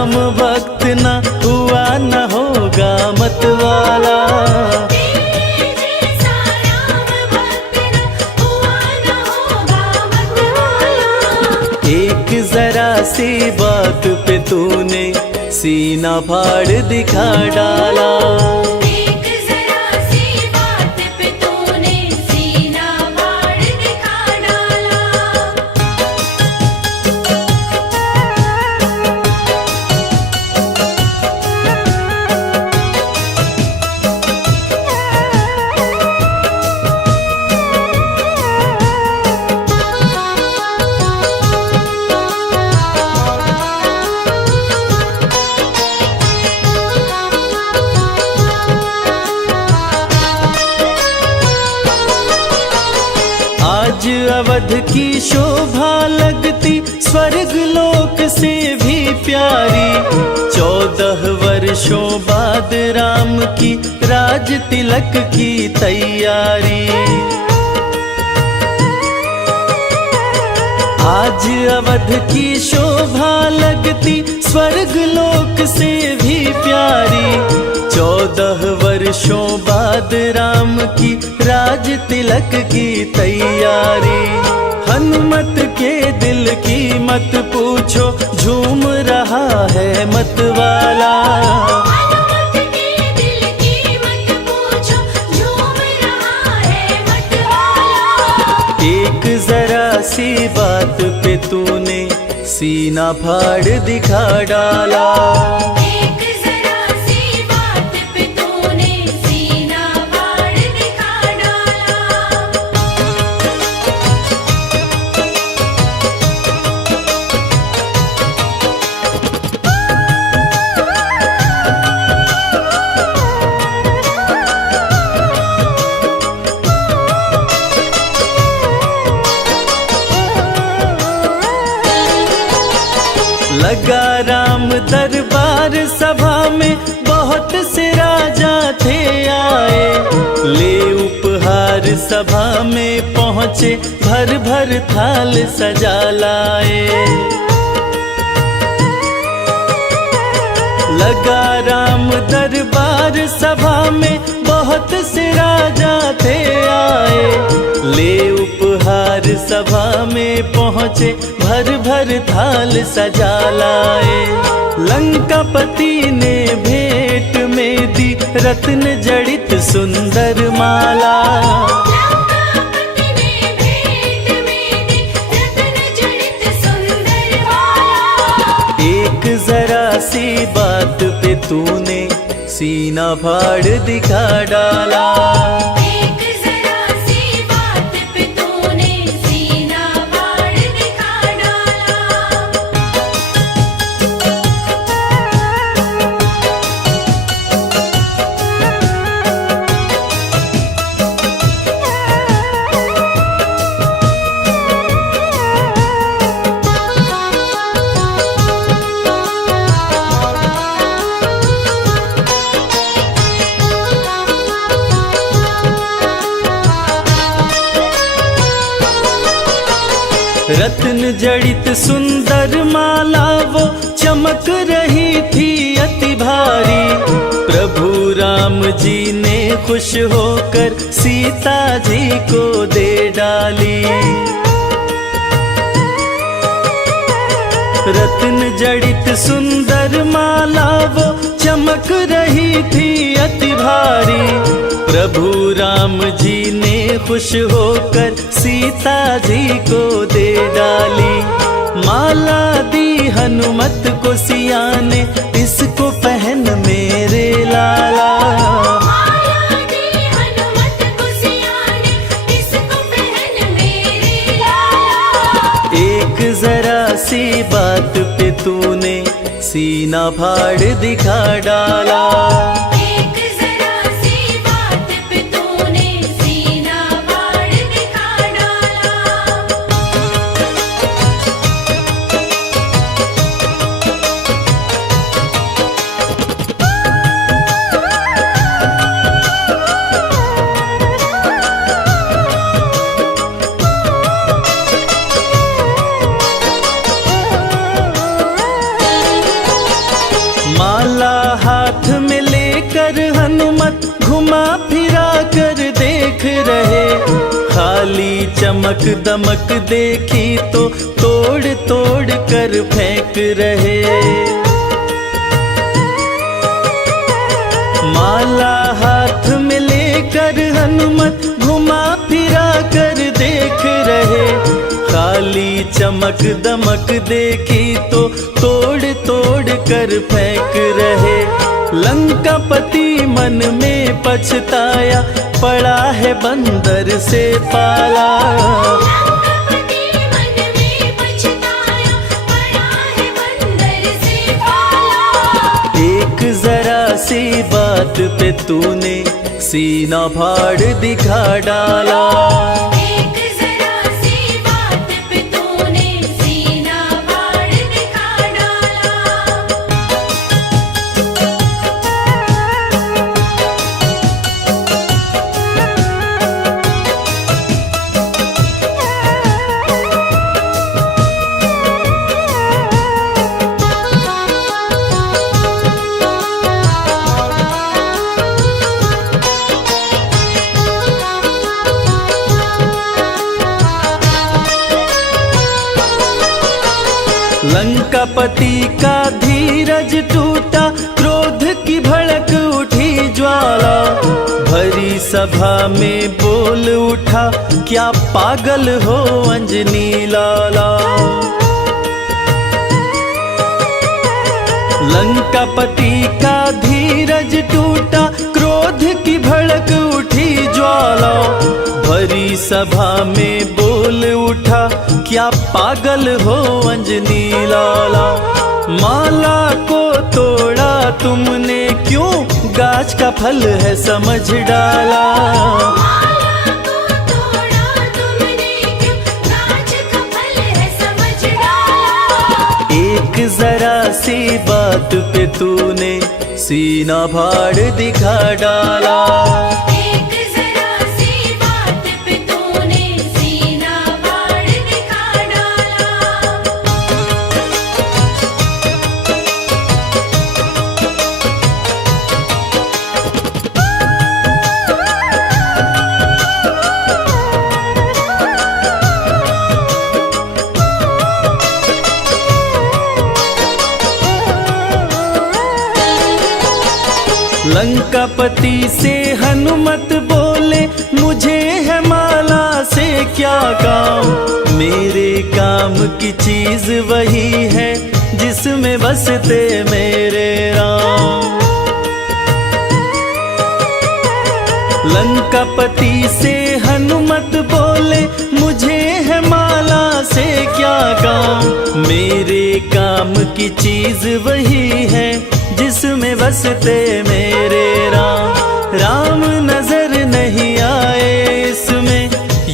राम भक्त न हुआ न होगा मतवाला। एक जरा सी बात पे तूने सीना फाड़ दिखा डाला। एक जरा सी बात पे तूने सीना फाड़ दिखा डाला। आज अवध की शोभा लगती स्वर्ग लोक से भी प्यारी। 14 वर्षों बाद राम की राज तिलक की तैयारी। आज अवध की शोभा लगती स्वर्ग लोक से भी प्यारी। 14 वर्षों बाद राम की राज तिलक की तैयारी। हनुमत के दिल की मत पूछो झूम रहा है मतवाला। हनुमत के दिल की मत पूछो झूम रहा है मतवाला। एक जरा सी बात पे तूने सीना फाड़ दिखा डाला। एक जरा सी बात पे तूने सीना फाड़ दिखा डाला। लगा राम दरबार सभा में बहुत से राजा थे आए। ले उपहार सभा में पहुँचे भर भर थाल सजा लाए। लगा राम दरबार सभा में बहुत से राजा थे आए। ले उपहार सभा में पहुँचे भर भर थाल सजा लाए। लंकापति ने भेंट में दी रत्न जड़ित सुंदर माला। लंकापति ने भेंट में दी रत्न जड़ित सुंदर माला। एक जरा सी बात पे तूने सीना फाड़ दिखा डाला। एक जरा सी बात पे तूने सीना फाड़ दिखा डाला। रत्न जड़ित सुंदर माला वो चमक रही थी अति भारी। प्रभु राम जी ने खुश होकर सीता जी को दे डाली। रत्न जड़ित सुंदर माला वो चमक रही थी अति भारी। प्रभु राम जी ने खुश होकर सीता जी को दे डाली। माला दी हनुमत को सिया ने इसको पहन मेरे लाला। माला दी हनुमत को सिया ने इसको पहन मेरे लाला। एक जरा सी बात पे तूने सीना फाड़ दिखा डाला। एक जरा सी बात पे तूने सीना फाड़ दिखा डाला। रहे। खाली चमक दमक देखी तो तोड़ तोड़ कर फेंक रहे। माला हाथ में लेकर हनुमत घुमा फिरा कर देख रहे। खाली चमक दमक देखी तो तोड़ तोड़ कर फेंक रहे। लंकापति मन में पछताया, पड़ा है बंदर से पाला। लंकापति मन में पछताया, पड़ा है बंदर से पाला। एक जरा सी बात पे तूने सीना फाड़ दिखा डाला। एक जरा सी बात पे तूने सीना फाड़ दिखा डाला। लंकापति का धीरज टूटा, क्रोध की भड़क उठी ज्वाला। भरी सभा में बोल उठा, क्या पागल हो अंजनी लाला। लंकापति का धीरज टूटा, क्रोध की भड़क उठी ज्वाला। भरी सभा में बोल उठा, क्या पागल हो अंजनी लाला। माला को तोड़ा तुमने क्यों, गाछ का फल है समझ डाला। माला को तोड़ा तुमने क्यों, गाछ का फल है समझ डाला। एक जरा सी बात पे तूने सीना फाड़ दिखा डाला। एक जरा सी बात पे तूने सीना फाड़ दिखा डाला। लंकापति से हनुमत बोले, मुझे है माला से क्या काम। मेरे काम की चीज वही है जिसमें बसते मेरे राम। लंकापति से हनुमत बोले, मुझे है माला से क्या काम। मेरे काम की चीज वही है जिसमें बसते मेरे राम। राम नजर नहीं आए इसमें,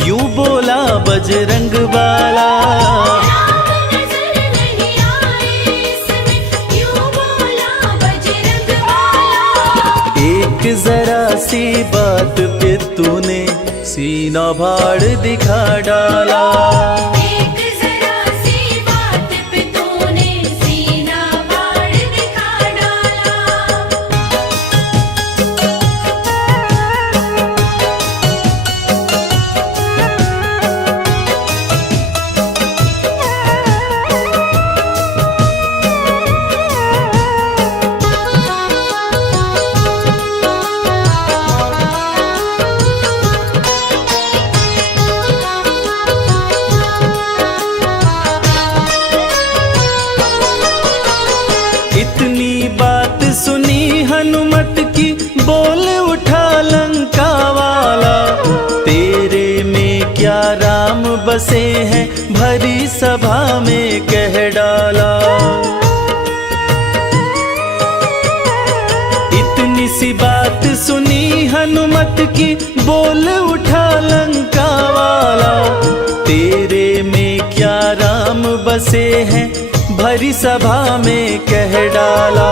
यूं बोला बजरंग बाला। राम नजर नहीं आए इसमें, यूं बोला बजरंग बाला। एक जरा सी बात पे तूने सीना फाड़ दिखा डाला। एक जरा सी बात पे तूने सीना फाड़ दिखा डाला। इतनी बात सुनी हनुमत की, बोल उठा लंका वाला। तेरे में क्या राम बसे हैं, भरी सभा में कह डाला। इतनी सी बात सुनी हनुमत की, बोल उठा लंका वाला। तेरे में क्या राम बसे हैं, भरी सभा में कह डाला।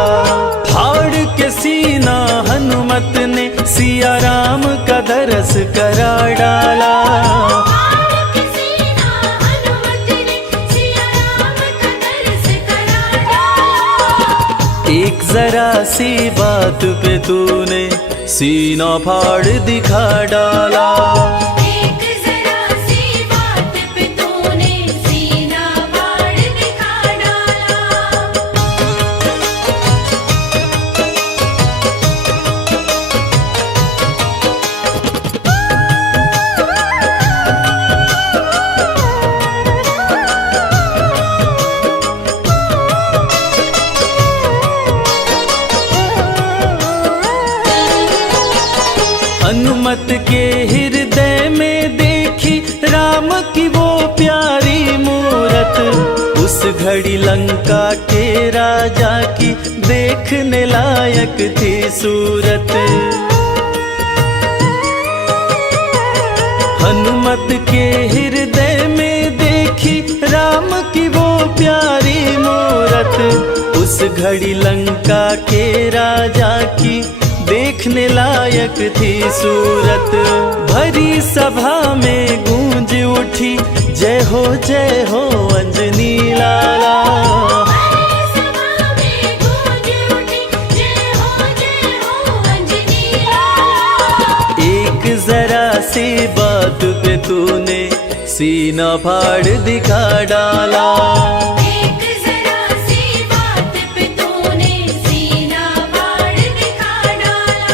फाड़ के सीना हनुमत ने सिया राम का दरस करा डाला। फाड़ के सीना हनुमत ने सिया राम का दरस करा डाला। एक जरा सी बात पे तूने सीना फाड़ दिखा डाला। एक जरा सी बात पे तूने सीना फाड़ दिखा डाला। हनुमत के हृदय में देखी राम की वो प्यारी मूरत, उस घड़ी लंका के राजा की देखने लायक थी सूरत। हनुमत के हृदय में देखी राम की वो प्यारी मूरत, उस घड़ी लंका के राजा की देखने लायक थी सूरत। भरी सभा में गूंज उठी जय हो अंजनी लाला। सभा में गूंज उठी जय हो अंजनी लाला। एक जरा सी बात पे तूने सीना फाड़ दिखा डाला। एक जरा सी बात पे तूने सीना फाड़ दिखा डाला।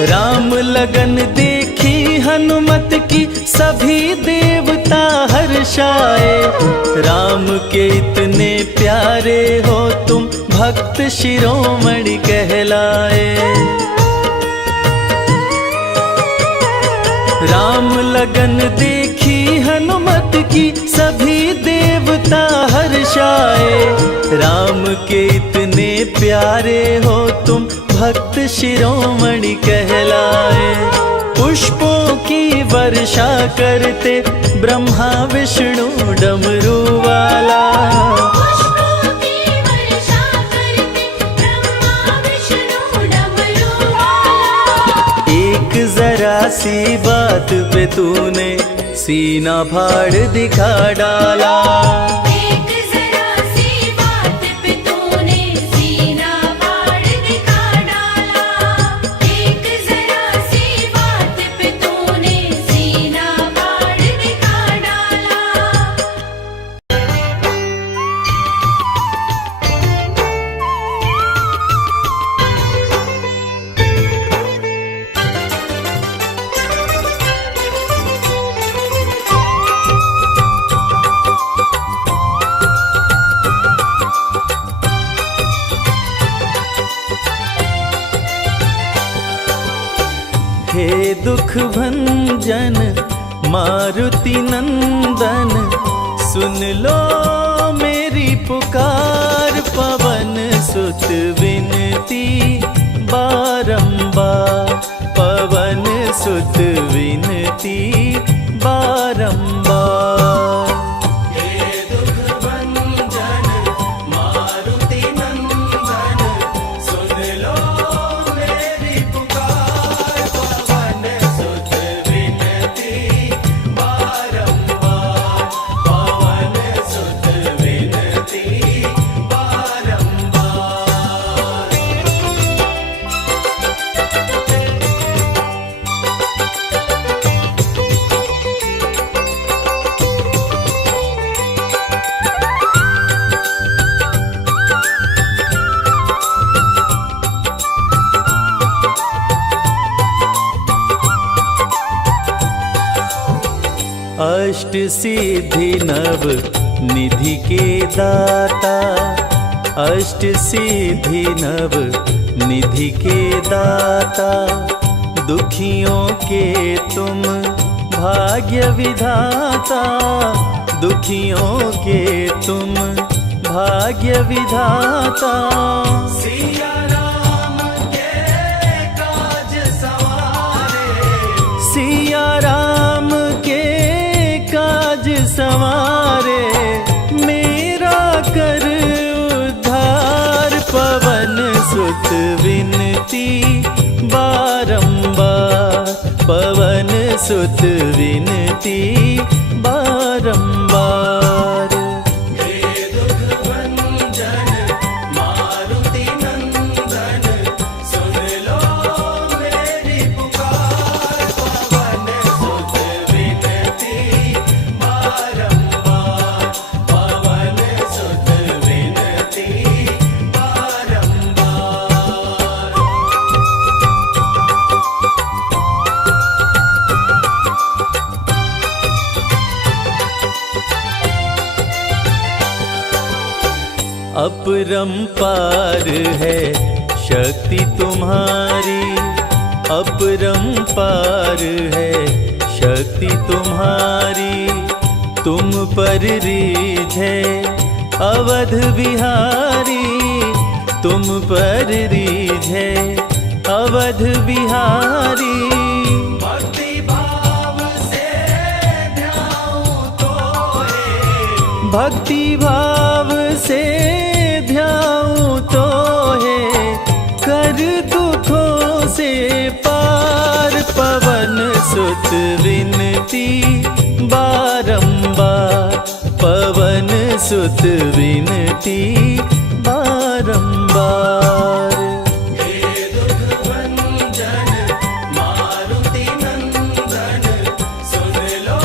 राम लगन देखी हनुमत की सभी देवता हर्षाए। राम के इतने प्यारे हो तुम भक्त शिरोमणि कहलाए। राम लगन देखी हनुमत की सभी देवता हर्षाए। राम के इतने प्यारे हो तुम भक्त शिरोमणि कहलाए। पुष्पों की वर्षा करते ब्रह्मा विष्णु डमरू वाला। पुष्पों की वर्षा करते ब्रह्मा विष्णु डमरू वाला। एक जरा सी बात पे तूने सीना फाड़ दिखा डाला। एक जरा सी बात पे तूने सीना फाड़ दिखा डाला। एक जरा सी बात पे तूने सीना फाड़ दिखा डाला। हे दुख भंजन मारुति नंदन, सुन लो मेरी पुकार। पवन सुत विनती बारंबार, पवन सुत विनती बारंबार। हे दुख भंजन मारुति नंदन, सुन लो मेरी पुकार। पवन सुत विनती बारंबार, पवन सुत विनती बारंबार। अष्ट सिद्धि नव निधि के दाता, अष्ट सिद्धि नव निधि के दाता। दुखियों के तुम भाग्य विधाता, दुखियों के तुम भाग्य विधाता। सिया राम के काज सवारे, विनती बारंबार, पवन सुत विनती बारंबार। हे दुख भंजन मारुति नंदन, सुन लो मेरी पुकार, पवन सुत विनती बारंबार, पवन सुत विनती बारंबार। अपरंपार है शक्ति तुम्हारी, अपरंपार है शक्ति तुम्हारी, तुम पर रीझ है अवध बिहारी, तुम पर रीझ है अवध बिहारी। भक्ति भाव से ध्याऊं तो है, भक्ति भाव से ध्याऊं तो है, कर दुखों से पार, पवन सुत विनती बारंबार, पवन सुत विनती बारंबार। हे दुख भंजन मारुति नंदन, सुन लो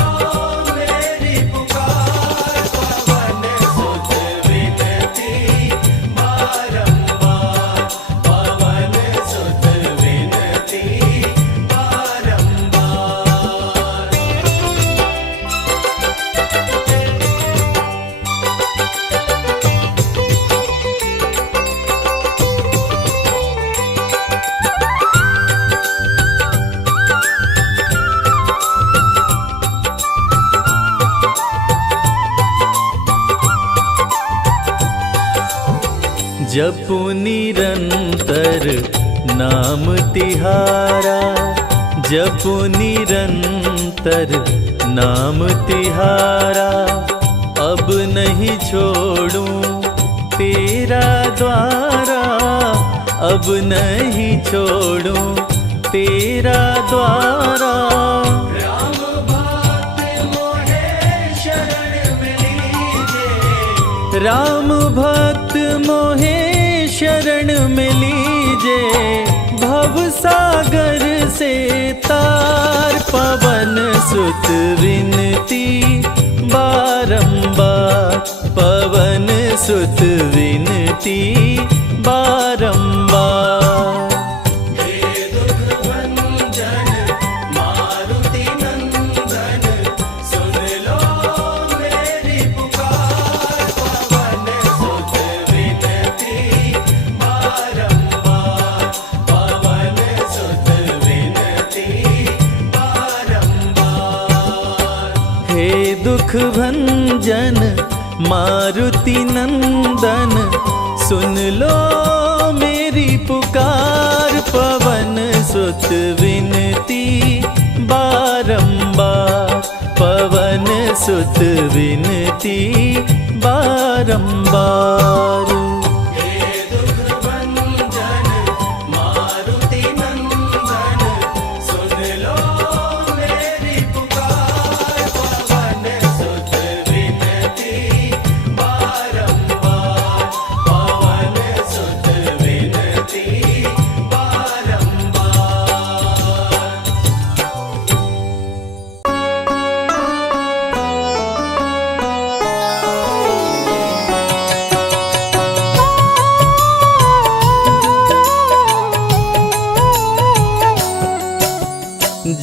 मेरी पुकार, पवन सुत विनती बारंबार, पवन सुत विनती बारंबार। जपु निरंतर नाम तिहारा, जपु निरंतर नाम तिहारा, अब नहीं छोड़ूं तेरा द्वारा, अब नहीं छोड़ूं तेरा द्वारा। राम भक्त मोहे शरण में लीजे, राम भक्त मोहे शरण में लीजे, भव सागर से तार, पवन सुत विनती बारंबार, पवन सुत विनती बारंबार। हे दुख भंजन मारुति नंदन, सुन लो मेरी पुकार, पवन सुत विनती बारंबार, पवन सुत विनती बारंबार। हे दुख भंजन मारुति नंदन, सुन लो मेरी पुकार, पवन सुत विनती बारंबार, पवन सुत विनती बारंबार। हे दुख भंजन मारुति नंदन, सुन लो मेरी पुकार, पवन सुत विनती बारंबार, पवन सुत विनती बारंबार।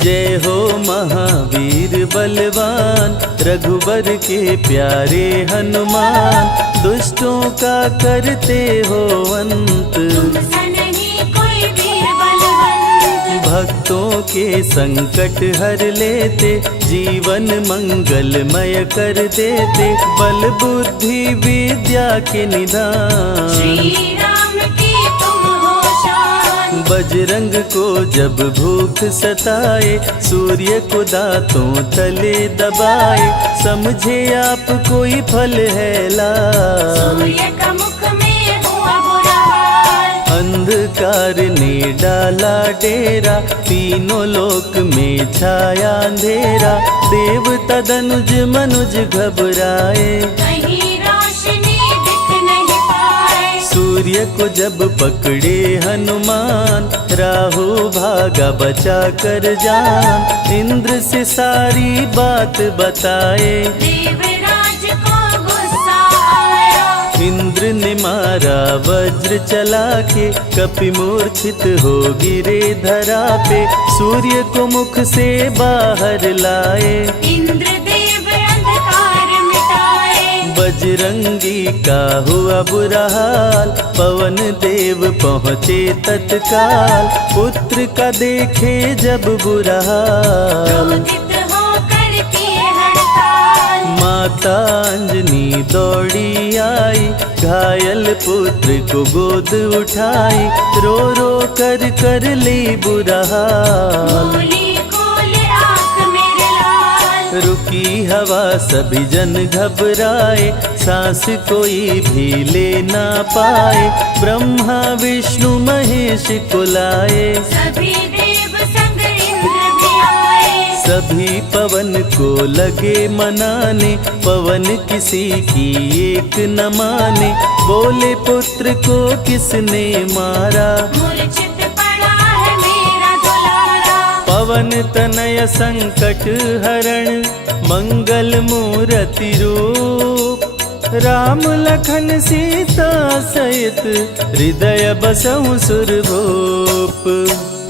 जय हो महावीर बलवान, रघुबर के प्यारे हनुमान, दुष्टों का करते हो अंत, तुमसा नहीं कोई वीर बलवंत, भक्तों के संकट हर लेते, जीवन मंगलमय कर देते, बल बुद्धि विद्या के निधान, श्री राम की तुम हो शान। बजरंग को जब भूख सताए, सूर्य को दांतों तले दबाए, समझे आप कोई फल है लाल, सूर्य का मुख में हुआ बुरा हाल, अंध अंधकार ने डाला डेरा, तीनों लोक में छाया अंधेरा। देवता धनुज मनुज घबराए, कहीं रोशनी दिख नहीं पाए। सूर्य को जब पकड़े हनुमान, राहु भागा बचा कर जान। इंद्र से सारी बात बताए, देवराज को गुस्सा आया। इंद्र ने मारा वज्र चला के, कपि मूर्छित हो गिरे धरा पे। सूर्य को मुख से बाहर लाए, इंद्रदेव अंधकार मिटाए। बजरंगी का हुआ बुरा हाल, पवन देव पहुँचे तत्काल। पुत्र का देखे जब बुरा हाल, क्रोधित होकर किए हड़ताल। माता अंजनी दौड़ी आई, घायल पुत्र को गोद उठाई। रो रो कर ली बुरा हाल, बोली खोले आँख मेरे लाल। रुकी हवा सभी जन घबराए, सांस कोई भी ले ना पाए। ब्रह्मा विष्णु महेश को लाए, सभी देव संग इंद्र भी आए। सभी पवन को लगे मनाने, पवन किसी की एक न माने। बोले पुत्र को किसने मारा, मूर्छित पड़ा है मेरा दुलारा। पवन तनय संकट हरण, मंगल मूर्ति रूप। राम लखन सीता सहित, हृदय बसहु सुरभूप।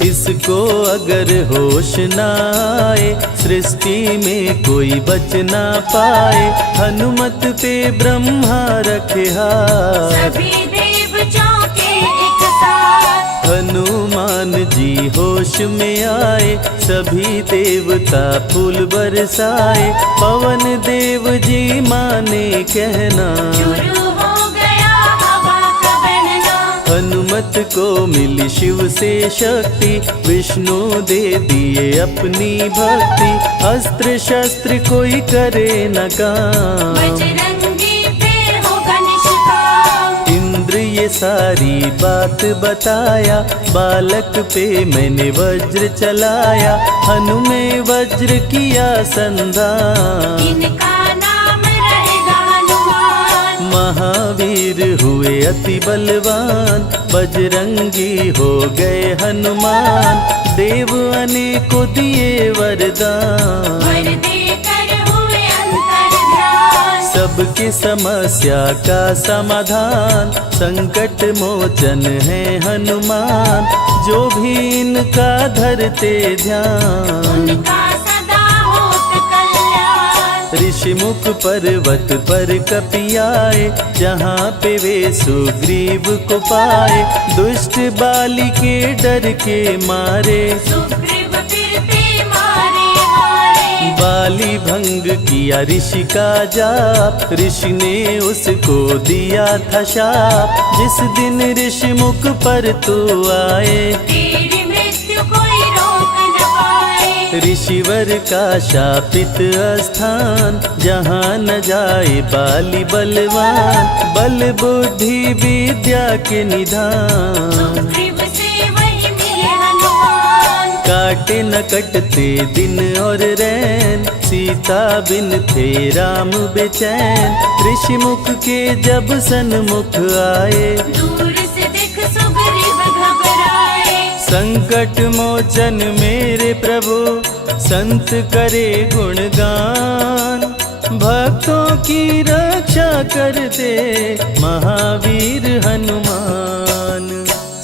इसको अगर होश न आए, सृष्टि में कोई बच ना पाए। हनुमत पे ब्रह्मा रखे हाथ, सभी देव चौके एक साथ। हनुमान जी होश में आए, सभी देवता फूल बरसाए। पवन देव जी माने कहना, शुरू हो गया हवा का बहना। हनुमत को मिली शिव से शक्ति, विष्णु दे दिए अपनी भक्ति। अस्त्र शस्त्र कोई करे न काम, बजरंगी पे होगा निष्काम। इंद्र ये सारी बात बताया, बालक पे मैंने वज्र चलाया। हनुमे वज्र किया संधान, इनका नाम रहेगा हनुमान। महावीर हुए अति बलवान, बजरंगी हो गए हनुमान। देव अनेको दिए वरदान, वर देकर हुए अंतर्ध्यान। सबकी समस्या का समाधान, संकट मोचन है हनुमान। जो भी इनका धरते ध्यान, उनका सदा होत कल्याण। ऋषि मुख पर्वत पर कपि आए, जहाँ पे वे सुग्रीव को पाए। दुष्ट बाली के डर के मारे, सुग्रीव फिरते मारे मारे। बाली भंग किया ऋषि का जाप, ऋषि ने उसको दिया था शाप। जिस दिन ऋषि मुख पर तू आए, तेरी मृत्यु कोई रोक न पाए। ऋषिवर का शापित स्थान, जहाँ न जाए बाली बलवान। बल बुद्धि विद्या के निधान, सुग्रीव से वही मिले हनुमान। काटे न कटते दिन और रैन, सीता बिन थे राम बेचैन। ऋषि मुख के जब सन्मुख आए, दूर से दिख सुग्रीव घबराए। संकट मोचन मेरे प्रभु, संत करे गुणगान। भक्तों की रक्षा करते महावीर हनुमान।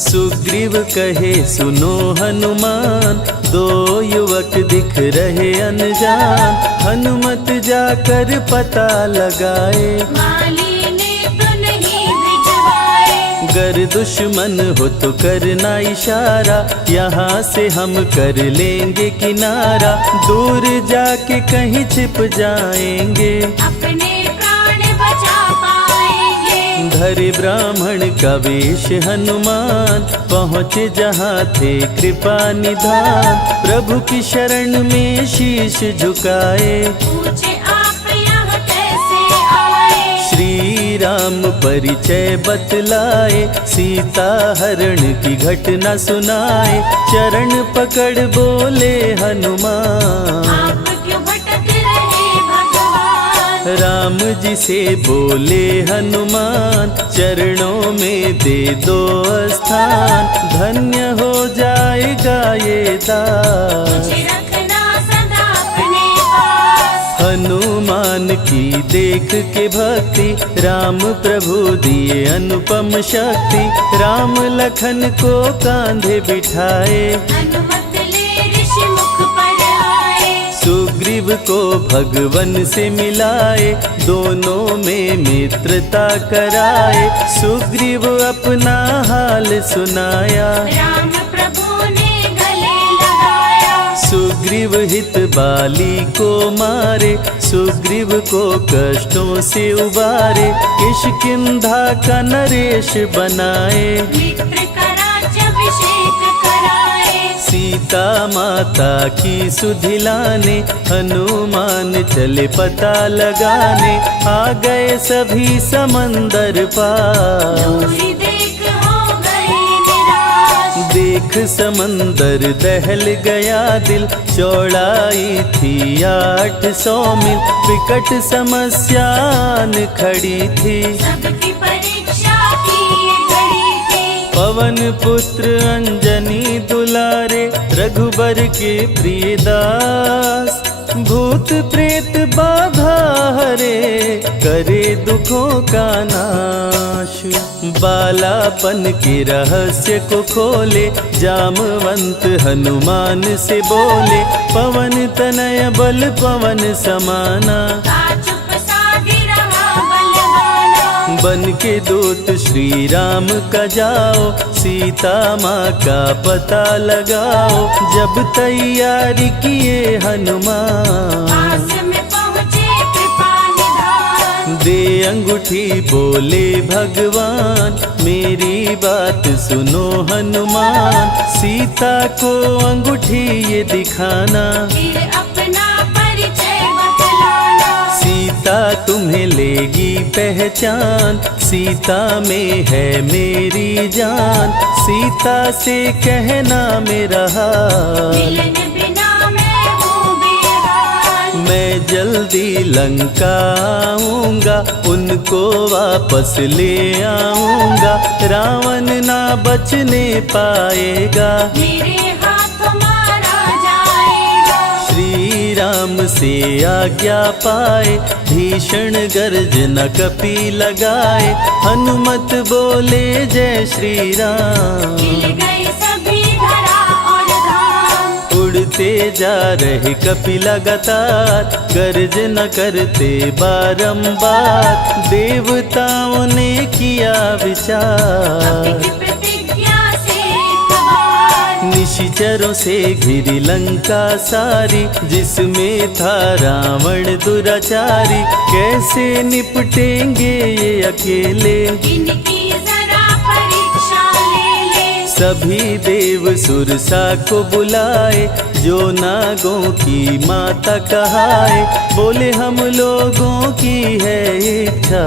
सुग्रीव कहे सुनो हनुमान, दो युवक दिख रहे अनजान। हनुमत जाकर पता लगाए, माली ने तो नहीं भिजवाए। गर दुश्मन हो तो करना इशारा, यहाँ से हम कर लेंगे किनारा। दूर जाके कहीं छिप जाएंगे, अपने प्राण बचा पाएंगे। धरे ब्राह्मण का वेश हनुमान, पहुँचे जहाँ थे कृपा निधान। प्रभु की शरण में शीश झुकाए, पूछे आप यहाँ कैसे आए। श्री राम परिचय बतलाए, सीता हरण की घटना सुनाए। चरण पकड़ बोले हनुमान, आप क्यों भटक रहे भगवान। राम जी से बोले हनुमान, चरणों में दे दो स्थान। धन्य हो जाएगा ये दास, मुझे रखना सदा अपने पास। हनुमान की देख के भक्ति, राम प्रभु दिए अनुपम शक्ति। राम लखन को कांधे बिठाए, अनुमत ले ऋषि मुख पर आए। सुग्रीव को भगवन से मिलाए, दोनों में मित्रता कराए। सुग्रीव अपना हाल सुनाया, राम प्रभु ने गले लगाया। सुग्रीव हित बाली को मारे, सुग्रीव को कष्टों से उबारे। किष्किंधा का नरेश बनाए, मित्र का राज्याभिषेक कराए। सीता माता की सुधि लाने, हनुमान चले पता लगाने। आ गए सभी समंदर पार, दूरी देख हो गए निराश। देख समंदर दहल गया दिल। चौड़ाई थी 800 मील, विकट समस्या आन खड़ी थी। सबकी परीक्षा की ये घड़ी थी। पवन पुत्र अंजनी दुलारे, रघुबर के प्रिय दास। भूत प्रेत बाधा हरे, करे दुखों का नाश। बालापन के रहस्य को खोले, जामवंत हनुमान से बोले। पवन तनय बल पवन समाना, चुप साधी रहा बलवाना। बन के दूत श्री राम का जाओ, सीता माँ का पता लगाओ। जब तैयारी किए हनुमान, पास में पहुँचे कृपा निधान। दे अंगूठी बोले भगवान, मेरी बात सुनो हनुमान। सीता को अंगूठी ये दिखाना, फिर अपना परिचय बतलाना। सीता तुम्हें लेगी पहचान। सीता में है मेरी जान, सीता से कहना मेरा हाल। मिलन बिना मैं हूँ बेहाल। मैं जल्दी लंका आऊंगा, उनको वापस ले आऊंगा। रावण ना बचने पाएगा, मेरे हाथ मारा जाएगा। श्री राम से आज्ञा पाए, भीषण गर्जना कपि लगाए। हनुमत बोले जय श्री राम, मिल गए सभी धरा और धाम। उड़ते जा रहे कपि लगातार, गर्जना करते बारंबार। देवताओं ने किया विचार, की प्रतिज्ञा से एक बार। निशिचरों से घिरी लंका सारी, जिसमें था रावण दुराचारी। कैसे निपटेंगे ये अकेले, इनकी जरा परीक्षा ले ले। सभी देव सुरसा को बुलाए, जो नागों की माता कहाए। बोले हम लोगों की है इच्छा,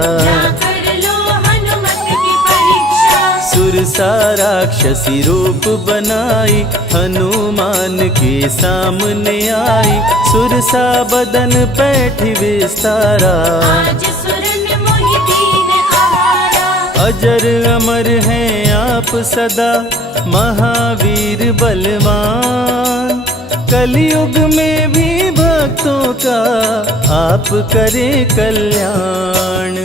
कर लो हनुमत की परीक्षा। सुरसा राक्षसी रूप बनाई, हनुमान के सामने आई। सुरसा बदन पैठ विस्तारा, आज सुरन मोहि दीन आहारा। अजर अमर हैं आप सदा, महावीर बलवान। कलयुग में भी भक्तों का आप करें कल्याण।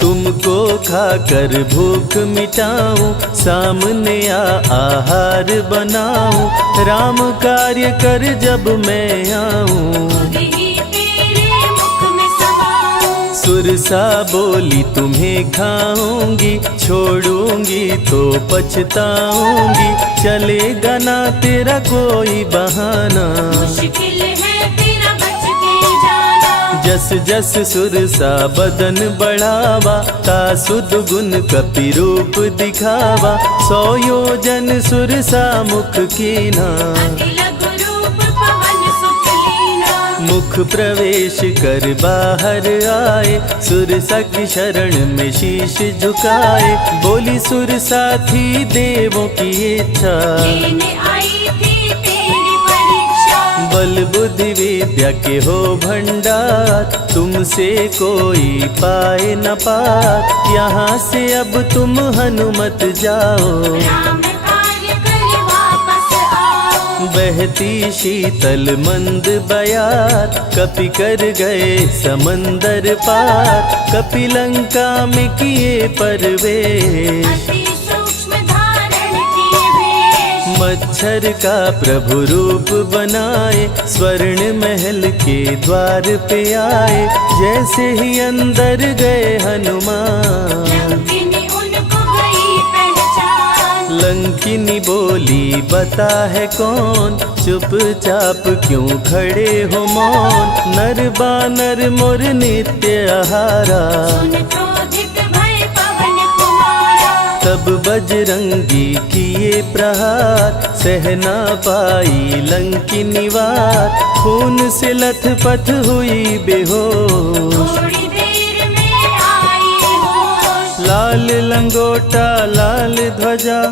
तुमको खाकर भूख मिटाऊं, सामने आहार बनाऊं। राम कार्य कर जब मैं आऊं, खुद ही तेरे मुख में समाऊं। सुरसा बोली तुम्हें खाऊंगी, छोड़ूंगी तो पछताऊंगी। चलेगा ना तेरा कोई बहाना, मुश्किल है तेरा बच के जाना। जस जस सुरसा बदन बढ़ावा, तासु दुगुन कपि रूप दिखावा। 100 योजन सुरसा मुख कीना, अति लघु रूप पवन सुख लीना। मुख प्रवेश कर बाहर आए, सुरसा की शरण में शीश झुकाए। बोली सुर साथी देवों की इच्छा, लेने आई थी तेरी परीक्षा। बल बुद्धि विद्या के हो भंडार, तुमसे कोई पाए न पार। यहाँ से अब तुम हनुमत जाओ, राम कार्य कर वापस आओ। बहती शीतल मंद बयार, कपि कर गए समंदर पार। कपि लंका में किए परवेश, अति सूक्ष्म धारण किए भेष। मच्छर का प्रभु रूप बनाए, स्वर्ण महल के द्वार पे आए। जैसे ही अंदर गए हनुमान, लंकिनी उनको गई पहचान। लंकिनी बोली बता है कौन, चुपचाप क्यों खड़े हो मौन। नर बानर मोर नित्य आहारा, सुन क्रोधित भय पवन कुमारा। तब बजरंगी किए प्रहार, सहना पाई लंकिनी वार। खून से लथपथ हुई बेहोश, थोड़ी देर में आई होश। लाल लंगोटा लाल ध्वजा,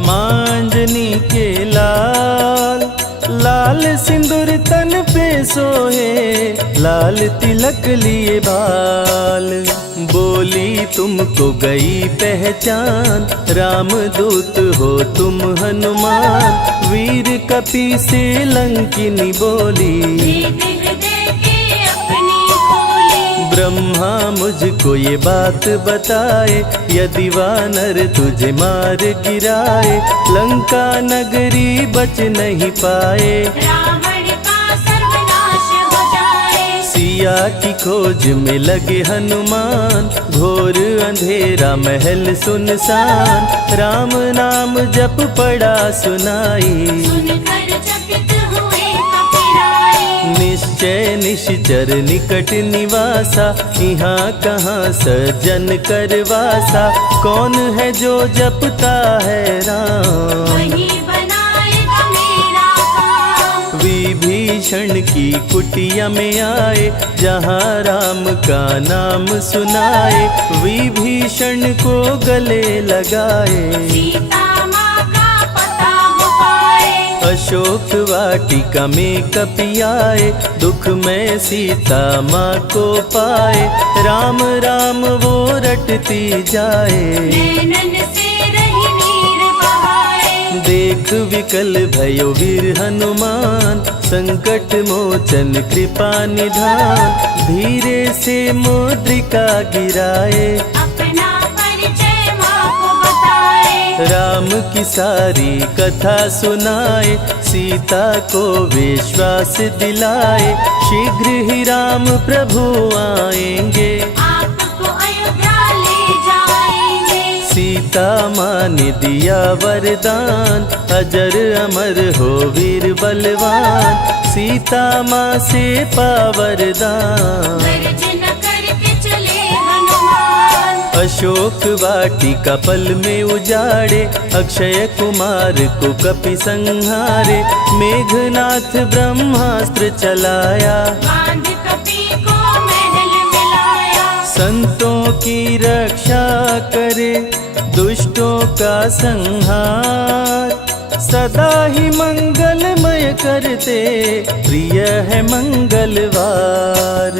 मांजनी के लाल। लाल सिंदूर तन पे सोहे, लाल तिलक लिए बाल। बोली तुमको गई पहचान, रामदूत हो तुम हनुमान। वीर कपि से लंकिनी बोली, भेद हृदय के अपनी खोली। ब्रह्मा मुझको ये बात बताए, यदि वानर तुझे मार गिराए। लंका नगरी बच नहीं पाए, रावण का सर्वनाश हो जाए। सिया की खोज में लगे हनुमान, घोर अंधेरा महल सुनसान। राम नाम जप पड़ा सुनाई, सुनकर चकित हुए कपिराए। निश्चय निश्चर निकट निवासा, यहाँ कहाँ सज्जन करवासा। कौन है जो जपता है राम, वही बनाएगा मेरा काम। विभीषण की कुटिया में आए, जहाँ राम का नाम सुनाए। विभीषण को गले लगाए, सीता माँ का पता हो पाए। अशोक वाटिका में कपि आए, दुख में सीता माँ को पाए। राम राम वो रटती जाए, नैनन से रही नीर बहाए। देख विकल भयो वीर हनुमान, संकट मोचन कृपा निधान। धीरे से मुद्रिका गिराए, अपना परिचय माँ को बताए। राम की सारी कथा सुनाए, सीता को विश्वास दिलाए। शीघ्र ही राम प्रभु आएंगे, आपको अयोध्या ले जाएंगे। सीता माँ ने दिया वरदान, अजर अमर हो वीर बलवान। सीता माँ से पा वरदान, गर्जन करके चले हनुमान। अशोक वाटिका पल में उजाड़े। अक्षय कुमार को कपि संहारे, मेघनाथ ब्रह्मास्त्र चलाया। बांध कपि को महल मिलाया। संतों की रक्षा करे, दुष्टों का संहार। सदा ही मंगलमय करते, प्रिय है मंगलवार।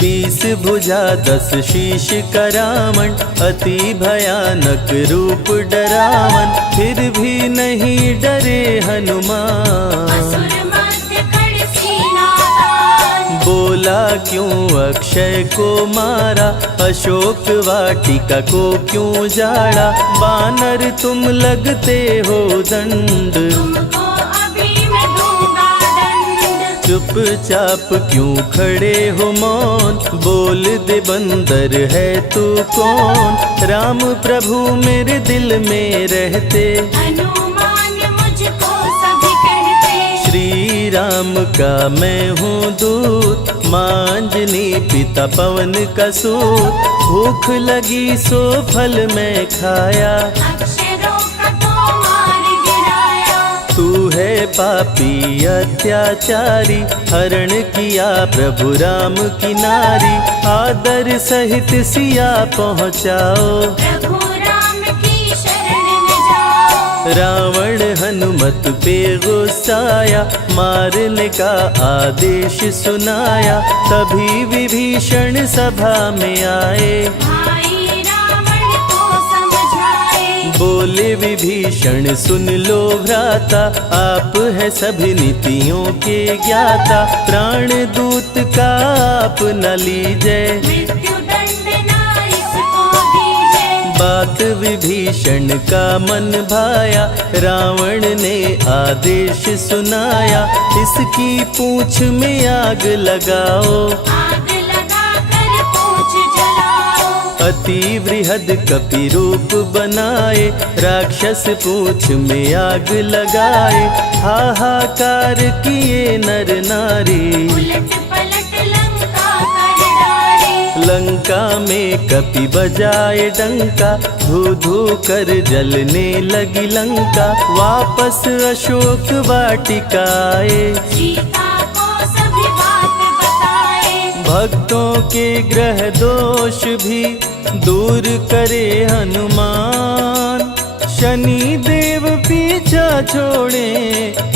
20 भुजा 10 शीश का रावण, अति भयानक रूप डरावन। फिर भी नहीं डरे हनुमान, असुर मध्य खड़ सीना तान। बोला क्यों अक्षय को मारा, अशोक वाटिका को क्यों जाड़ा। बानर तुम लगते हो दंड, तुमको अभी मैं दूंगा दंड। चुपचाप क्यों खड़े हो मौन, बोल दे बंदर है तू कौन। राम प्रभु मेरे दिल में रहते, हनुमान मुझको सभी कहते। श्री राम का मैं हूँ दूत, मांजनी पिता पवन का सूत। भूख लगी सो फल मैं खाया, अक्षरों का तो मार गिराया। तू है पापी अत्याचारी, हरण किया प्रभु राम की नारी। आदर सहित सिया पहुँचाओ, प्रभु राम की शरण में जाओ। रावण हनुमत पे गुस्साया, मारने का आदेश सुनाया। तभी विभीषण सभा में आए, भाई रावण को समझाए। बोले विभीषण सुन लो भ्राता, आप है सभी नीतियों के ज्ञाता। प्राण दूत का आप न लीजिए, मृत्यु दंड ना इसको दीजिए। बात विभीषण का मन भाया, रावण ने आदेश सुनाया। इसकी पूंछ में आग लगाओ, आग लगा कर पूछ जलाओ। अति वृहद कपि रूप बनाए, राक्षस पूंछ में आग लगाए। हाहाकार किए नर नारी, उलट पलट लंका कर डाले। लंका में कपि बजाए डंका, धू धू कर जलने लगी लंका। वापस अशोक वाटिका आए, सीता को सभी बात बताए। भक्तों के ग्रह दोष भी दूर करे हनुमान। शनि देव पीछा छोड़े,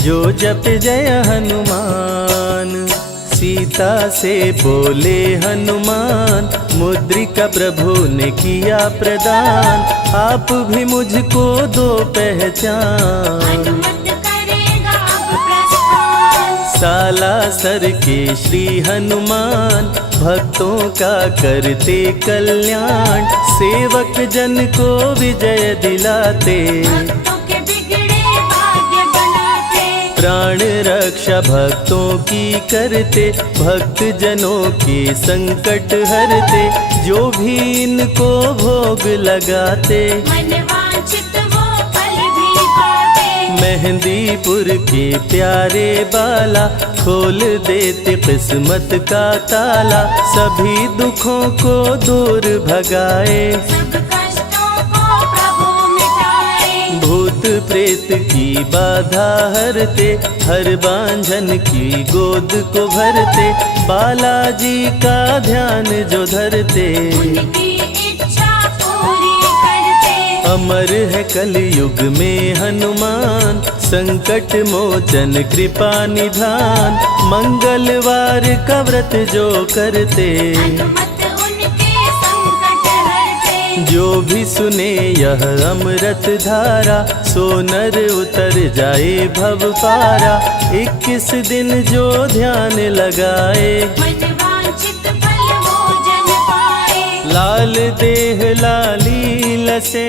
जो जप जय हनुमान। सीता से बोले हनुमान, मुद्रिका प्रभु ने किया प्रदान। आप भी मुझको दो पहचान, हनुमत करेगा अब प्रस्थान। सालासर के श्री हनुमान, भक्तों का करते कल्याण। सेवक जन को विजय दिलाते, भक्तों के बिगड़े भाग्य बनाते। प्राण रक्षा भक्तों की करते, भक्त जनों के संकट हरते। जो भी इनको भोग लगाते, मनवांछित वो फल भी पाते। मेहंदीपुर के प्यारे बाला, खोल देते किस्मत का ताला। सभी दुखों को दूर भगाए, सब कष्टों को प्रभु मिटाए। भूत प्रेत की बाधा हरते, हर बांझन की गोद को भरते। बालाजी का ध्यान जो धरते, उनकी इच्छा पूरी करते। अमर है कलयुग में हनुमान, संकट मोचन कृपा निधान। मंगलवार का व्रत जो करते, हनुमत उनके संकट हरते। जो भी सुने यह अमृत धारा, सो नर उतर जाए भव पारा। 21 दिन जो ध्यान लगाए, मनवांछित फल वो जन पाए। लाल देह लाली लसे,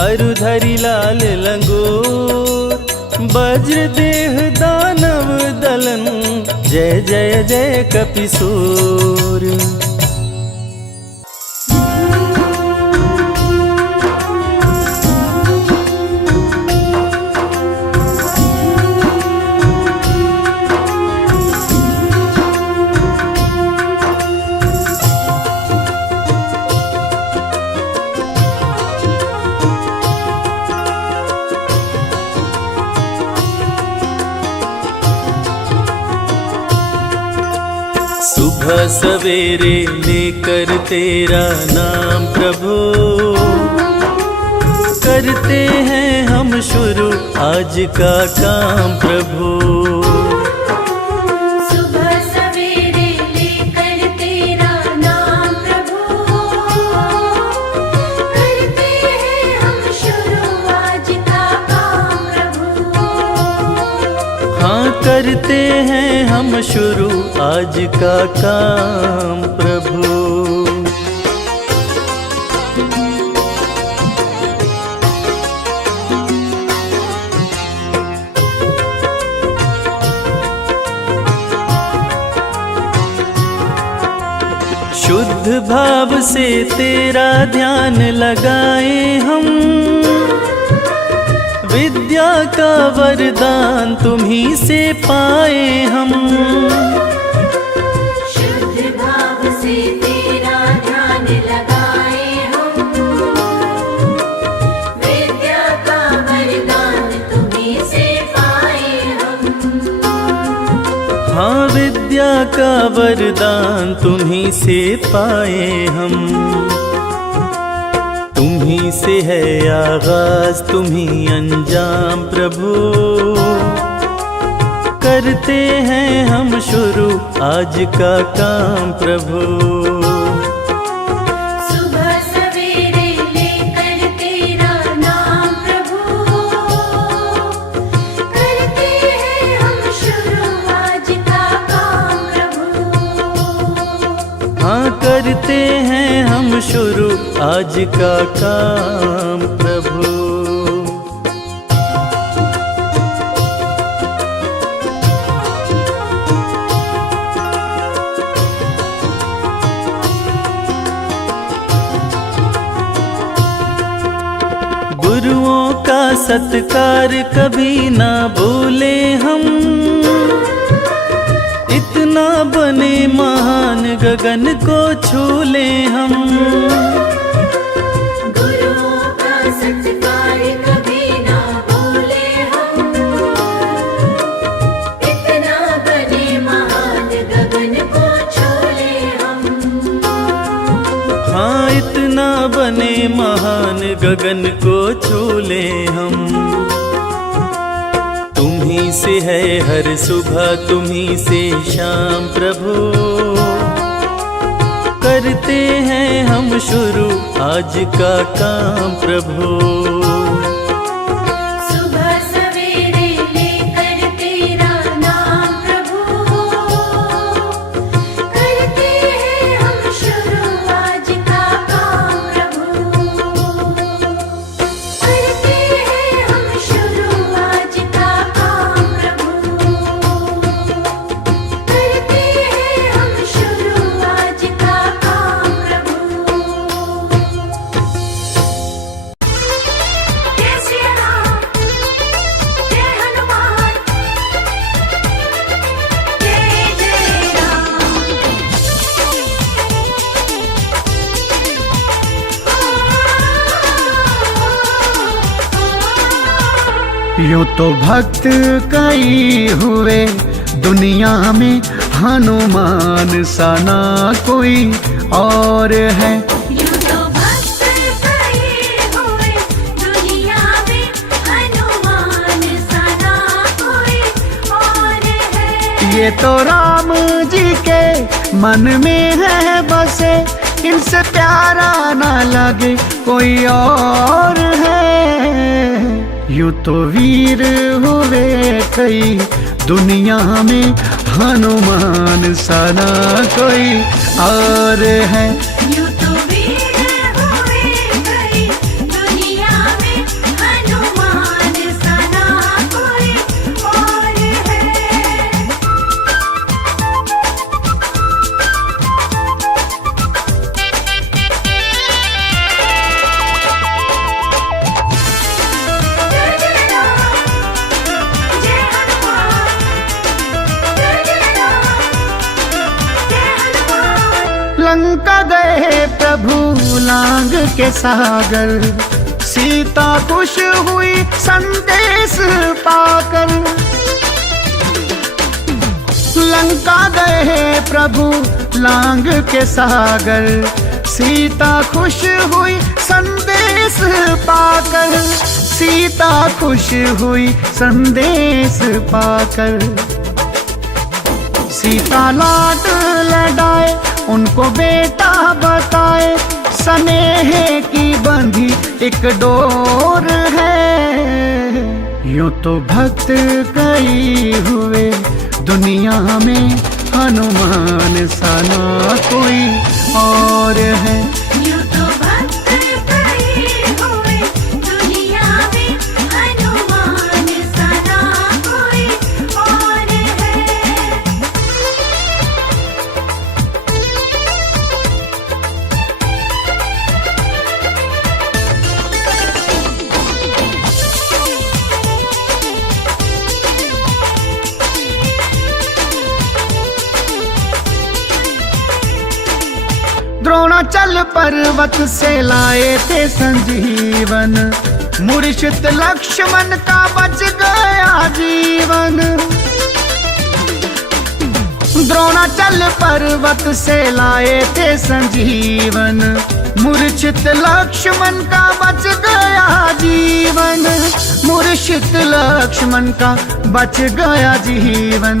अरुधरी लाल लंगोर। वज्र देह दानव दलन, जय जय जय कपिसूर। सुबह सवेरे लेकर तेरा नाम प्रभु, करते हैं हम शुरू आज का काम प्रभु। सुबह सवेरे लेकर तेरा नाम प्रभु, करते हैं हम शुरू आज का काम प्रभु। हाँ करते हैं हम शुरू आज का काम प्रभु। शुद्ध भाव से तेरा ध्यान लगाए हम, विद्या का वरदान तुम्ही से पाए हम। शुद्ध भाव से तेरा ध्यान लगाए हम, विद्या का वरदान तुम्हीं से पाए हाँ विद्या का वरदान तुम्हीं से पाए हम, तुम्हीं से है आगाज तुम्हीं अंजाम प्रभु। करते हैं हम शुरू आज का काम प्रभु। सुबह सवेरे लेकर तेरा नाम प्रभु, करते हैं हम शुरू आज का काम प्रभु। हाँ करते हैं हम शुरू आज का काम प्रभु। गुरुओं का सत्कार कभी ना भूले हम, इतना बने महान गगन को छू ले हम। गुरुओं का सत्कार कभी ना भूले हम, इतना बने महान गगन को छोले हम। हाँ इतना बने महान गगन को छू ले हम। तुम्हीं से है हर सुबह तुम्हीं से शाम प्रभु। करते हैं हम शुरू आज का काम प्रभु। सुबह सवेरे लेकर तेरा नाम प्रभु, करते हैं हम शुरू आज का काम प्रभु। करते हैं हम शुरू आज का काम प्रभु। करते हैं हम शुरू आज का काम प्रभु। जय श्री राम, जय हनुमान, जय जय राम। यूं तो भक्त कई हुए दुनिया में, हनुमान सा ना कोई और है। यूं तो भक्त कई हुए दुनिया में, हनुमान सा ना कोई और है। ये तो राम जी के मन में है बसे, इनसे प्यारा ना लगे कोई और है। यूं तो वीर हुए कई दुनिया में, हनुमान सा ना कोई और है। यूं तो वीर हुए कई दुनिया में, हनुमान सा ना कोई और है। जय जय राम, जय हनुमान, जय जय राम, जय हनुमान। लंका गए प्रभु लांग के सागर, सीता खुश हुई संदेश पाकर। लंका गए प्रभु लांग के सागर, सीता खुश हुई संदेश पाकर। सीता खुश हुई संदेश पाकर। सीता लाड लड़ाए उनको बेटा बताए, स्नेह की बंधी एक डोर है। यूं तो भक्त कई हुए दुनिया में, हनुमान सा ना कोई और है। यूं तो भक्त कई हुए दुनिया में, हनुमान सा ना कोई और है। द्रोणाचल पर्वत से लाए थे संजीवन, मूर्छित लक्ष्मण का बच गया जीवन। हिमाचल पर्वत से लाए थे संजीवन, मूर्छित लक्ष्मण का बच गया जीवन, मूर्छित लक्ष्मण का बच गया जीवन।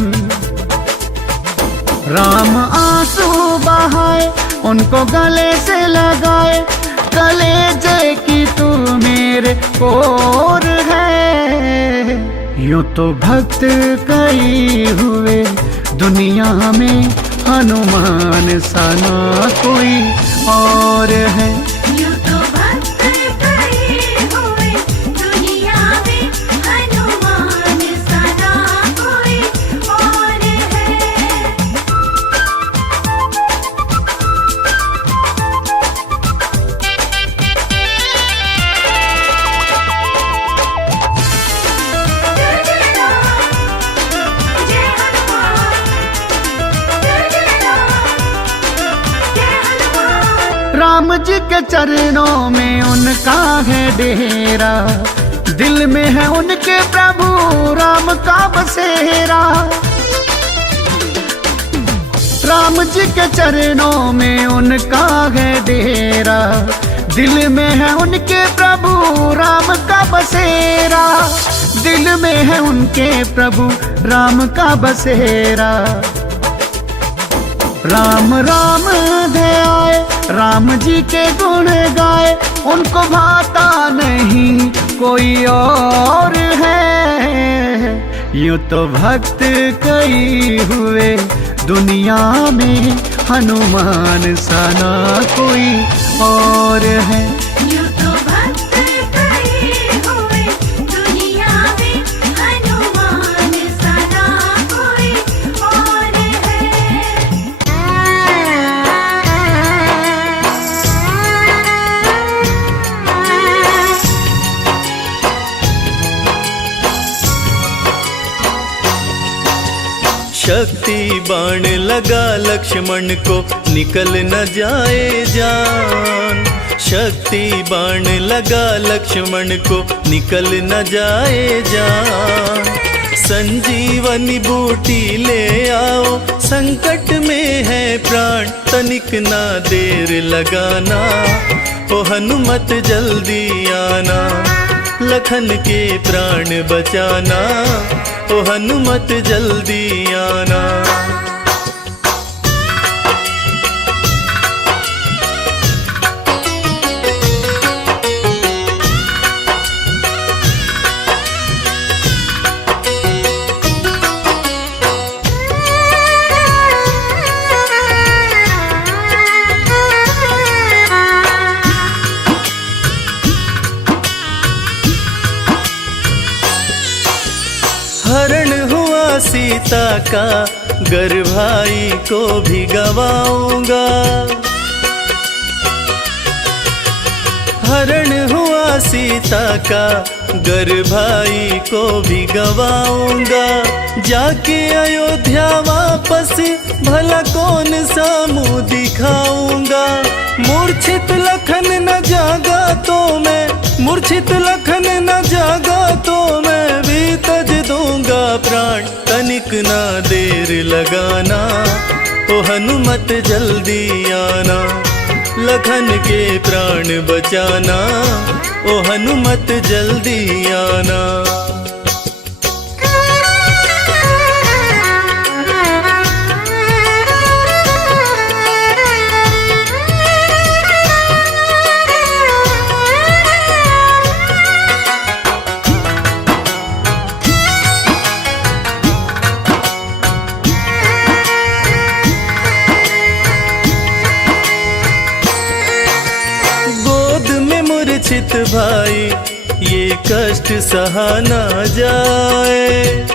राम आंसू बहाए उनको गले से लगाए, कलेजे की तू मेरे ओर है। यूं तो भक्त कई हुए दुनिया में, हनुमान सा ना कोई और है। यूं तो भक्त कई हुए दुनिया में, हनुमान सा ना कोई और है। जय जय राम, जय हनुमान, जय जय राम, जय हनुमान। राम जी के चरणों में उनका है डेरा, दिल में है उनके प्रभु राम का बसेरा। राम जी के चरणों में उनका है डेरा, दिल में है उनके प्रभु राम का बसेरा, दिल में है उनके प्रभु राम का बसेरा। राम राम ध्याए, राम जी के गुण गाए, उनको भाता नहीं कोई और है। यूं तो भक्त कई हुए दुनिया में, हनुमान सा ना कोई और है। यूं तो भक्त कई हुए दुनिया में, हनुमान सा ना कोई और है। शक्ति बाण लगा लक्ष्मण को, निकल न जाए जान। शक्ति बाण लगा लक्ष्मण को, निकल न जाए जान। संजीवनी बूटी ले आओ, संकट में है प्राण, तनिक ना देर लगाना। ओ हनुमत जल्दी आना, लखन के प्राण बचाना। ओ हनुमत जल्दी आना। हरण हुआ सीता का, गर भाई को भी गवाऊंगा। हरण हुआ सीता का, गर भाई को भी गवाऊंगा। जाके अयोध्या वापस भला कौन सा मुंह दिखाऊंगा। मूर्छित लखन न जागा तो मैं, मूर्छित लखन न जागा तो मैं भी तज दूंगा प्राण, तनिक ना देर लगाना। ओ हनुमत जल्दी आना, लखन के प्राण बचाना। ओ हनुमत जल्दी आना। मूर्छित भाई ये कष्ट सहा ना जाए।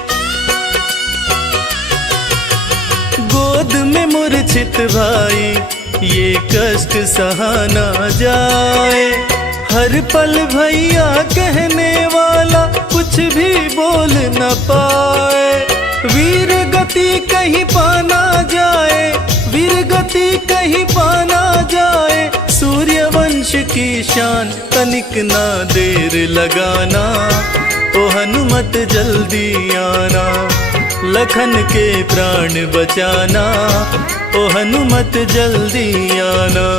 गोद में मूर्छित भाई ये कष्ट सहा ना जाए। हर पल भैया कहने वाला कुछ भी बोल न पाए। वीर गति कहीं पाना जाए, वीर गति कहीं पाना जाए। सूर्यवंश की शान, तनिक ना देर लगाना। ओ हनुमत जल्दी आना, लखन के प्राण बचाना, ओ हनुमत जल्दी आना।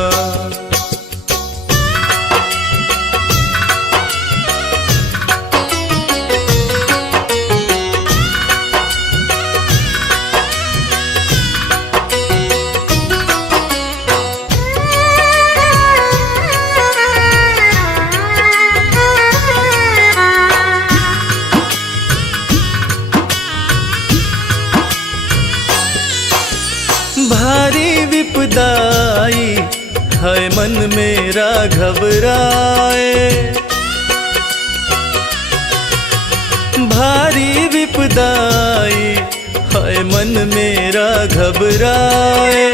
भारी विपदाई है मन मेरा घबराए, भारी विपदाई है मन मेरा घबराए।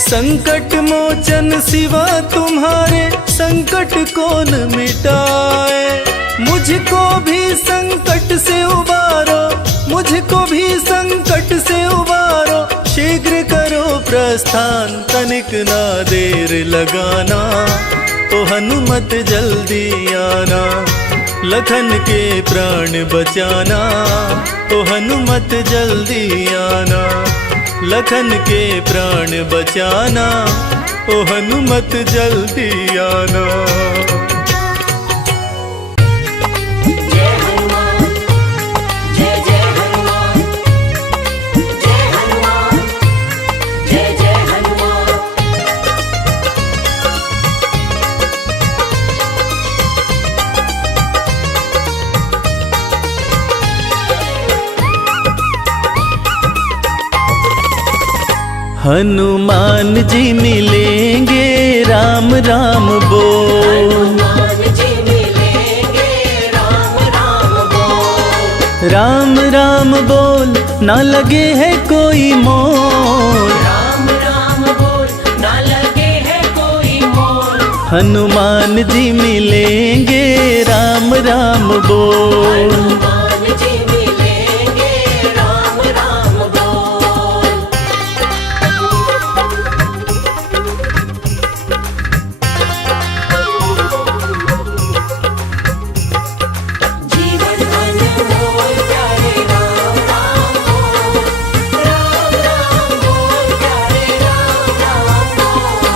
संकट मोचन सिवा तुम्हारे संकट कौन मिटाए। मुझको भी संकट से उबारो, मुझको भी संकट से उबारो, शीघ्र करो प्रस्थान, तनिक ना देर लगाना, ओ हनुमत जल्दी आना। लखन के प्राण बचाना, ओ हनुमत जल्दी आना। लखन के प्राण बचाना, ओ हनुमत जल्दी आना। जय हनुमान, जय जय हनुमान, जय हनुमान, जय जय हनुमान। हनुमान जी मिलेंगे राम राम बोल, हनुमान जी मिलेंगे राम राम बोल, राम राम बोल ना लगे है कोई मोल, राम राम बोल ना लगे है कोई मोल। हनुमान जी मिलेंगे राम राम बोल। हनुमान जी मिलेंगे राम राम बोल। जीवन अनमोल प्यारे राम राम बोल, राम राम बोल प्यारे राम राम बोल।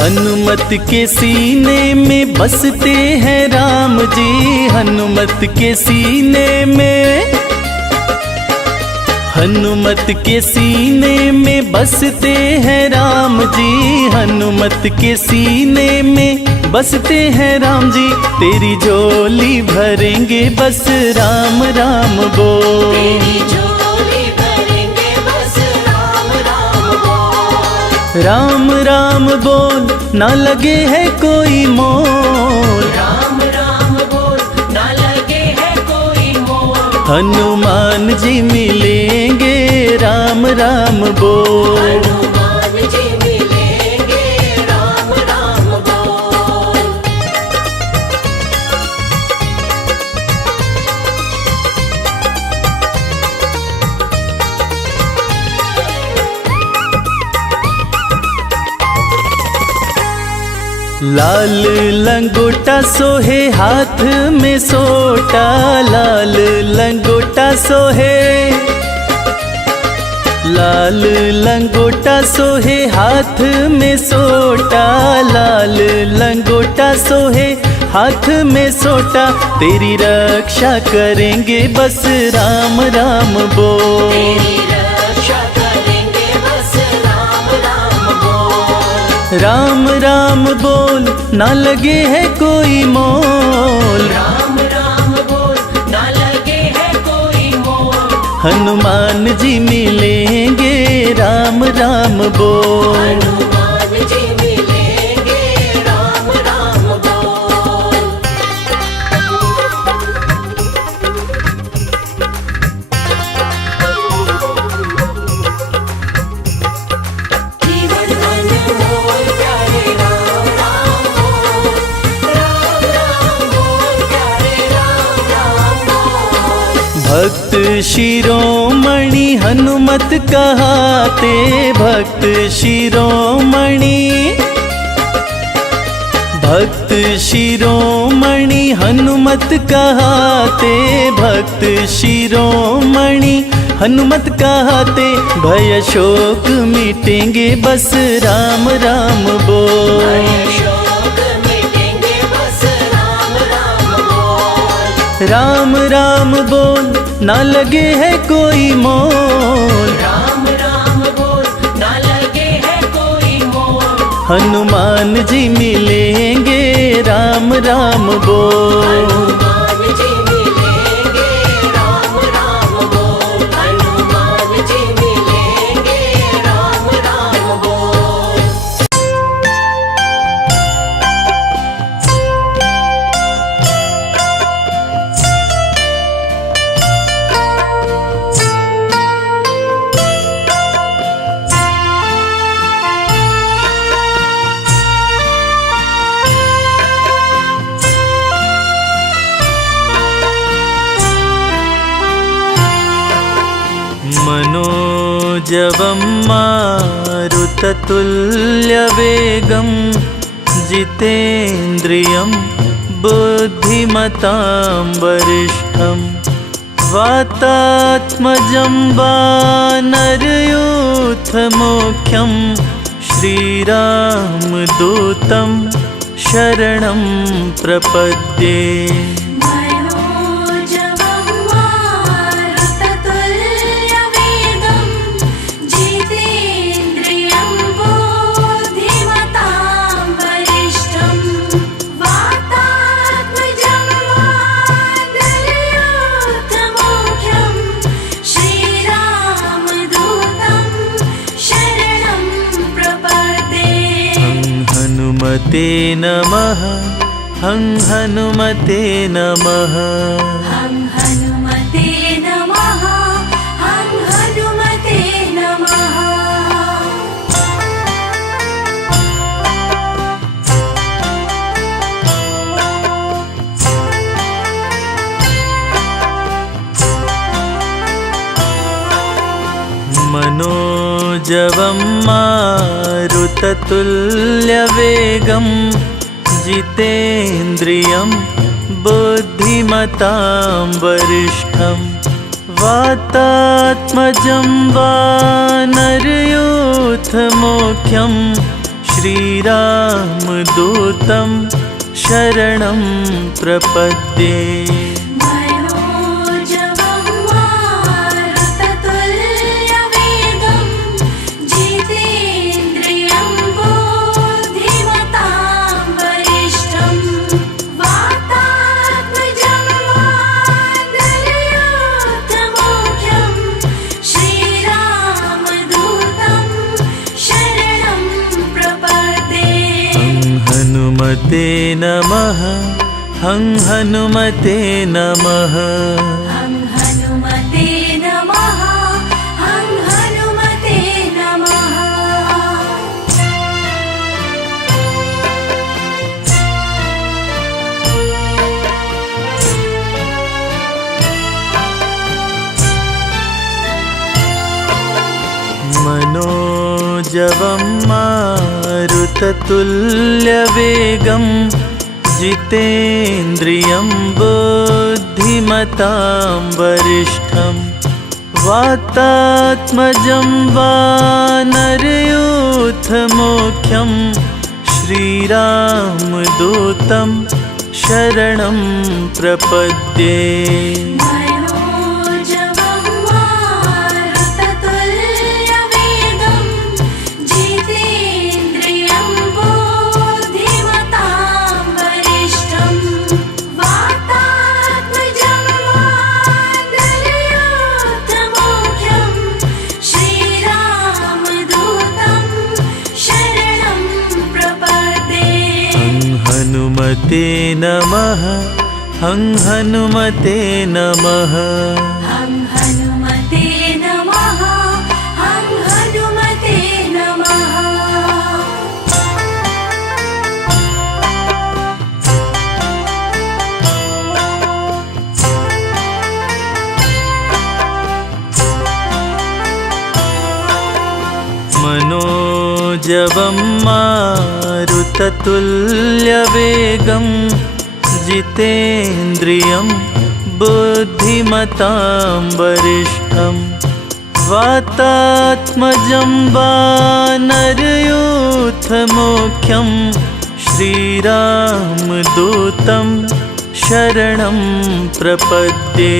हनुमत के सीने में बसते हैं राम जी, हनुमत के सीने में, हनुमत के सीने में बसते हैं राम जी, हनुमत के सीने में बसते हैं राम जी। तेरी झोली भरेंगे बस राम राम बोल, तेरी झोली भरेंगे बस राम राम बोल, राम राम बोल ना लगे है कोई मोल, राम राम बोल ना लगे है कोई मोल। हनुमान जी मिलेंगे राम राम बोल। हनुमान जी मिलेंगे राम राम बोल। लाल लंगोटा सोहे हाथ में सोटा, लाल लंगोटा सोहे, लाल लंगोटा सोहे हाथ में सोटा, लाल लंगोटा सोहे हाथ में सोटा। तेरी रक्षा करेंगे बस राम राम बोल, तेरी रक्षा करेंगे बस राम राम बोल, राम राम बोल ना लगे है कोई मोल, राम राम बोल ना लगे है कोई मोल। हनुमान जी मिलेंगे राम राम बोल। हनुमान जी मिलेंगे राम राम बोल। जीवन अनमोल प्यारे राम राम बोल, राम राम बोल प्यारे राम राम बोल। भक्त शिरोमणि हनुमत कहाते, भक्त शिरोमणि, भक्त शिरोमणि हनुमत कहाते, भक्त शिरोमणि हनुमत कहते भय शोक मिटेंगे, बस राम राम बोल। शोक मिटेंगे, बस राम राम बोल। राम राम बोल, ना लगे है कोई मोल। राम राम बोल, ना लगे है कोई मोल। हनुमान जी मिलेंगे, राम राम बोल। हनुमान जी मिलेंगे, राम राम बोल। हनुमान जी मिलेंगे, राम राम बोल। मनोजवं मारुततुल्यवेगं जितेन्द्रियं बुद्धिमतां वरिष्ठं वातात्मजं वानरयूथमुख्यं श्रीरामदूतं शरणं प्रपद्ये। मनोजवं मारुततुल्यवेगं जितेन्द्रियं बुद्धिमतां वरिष्ठं वातात्मजं वानरयूथमुख्यं श्रीरामदूतं शरणं प्रपद्ये। हनुमते नमः, हं हनुमते नमः। हं हनुमते नमः, हं हनुमते नमः। मनोजवं मारुततुल्यवेगं जितेन्द्रियं बुद्धिमतां वरिष्ठं वातात्मजं वानरयूथमुख्यं श्रीरामदूतं शरणं प्रपद्ये। मनोजवं मारुततुल्यवेगं जितेन्द्रियं बुद्धिमतां वरिष्ठं वातात्मजं वानरयूथमुख्यं श्रीरामदूतं शरणं प्रपद्ये। हनुमते नमः, हं हनुमते नमः। हं हनुमते नमः, हं हनुमते नमः। मनोजवं मारुततुल्यवेगं जितेन्द्रियं बुद्धिमतां वरिष्ठं वातात्मजं वानरयूथमुख्यं श्रीरामदूतं शरणं प्रपद्ये। मनोजवं मारुततुल्यवेगं जितेन्द्रियं बुद्धिमतां वरिष्ठं वातात्मजं वानरयूथमुख्यं श्रीरामदूतं शरणं प्रपद्ये। हनुमते नमः, हं हनुमते नमः। हं हनुमते नमः, हं हनुमते नमः। मनोजवं मारुततुल्यवेगं जितेन्द्रियं बुद्धिमतां वरिष्ठं वातात्मजं वानरयूथमुख्यं श्रीरामदूतं शरणं प्रपद्ये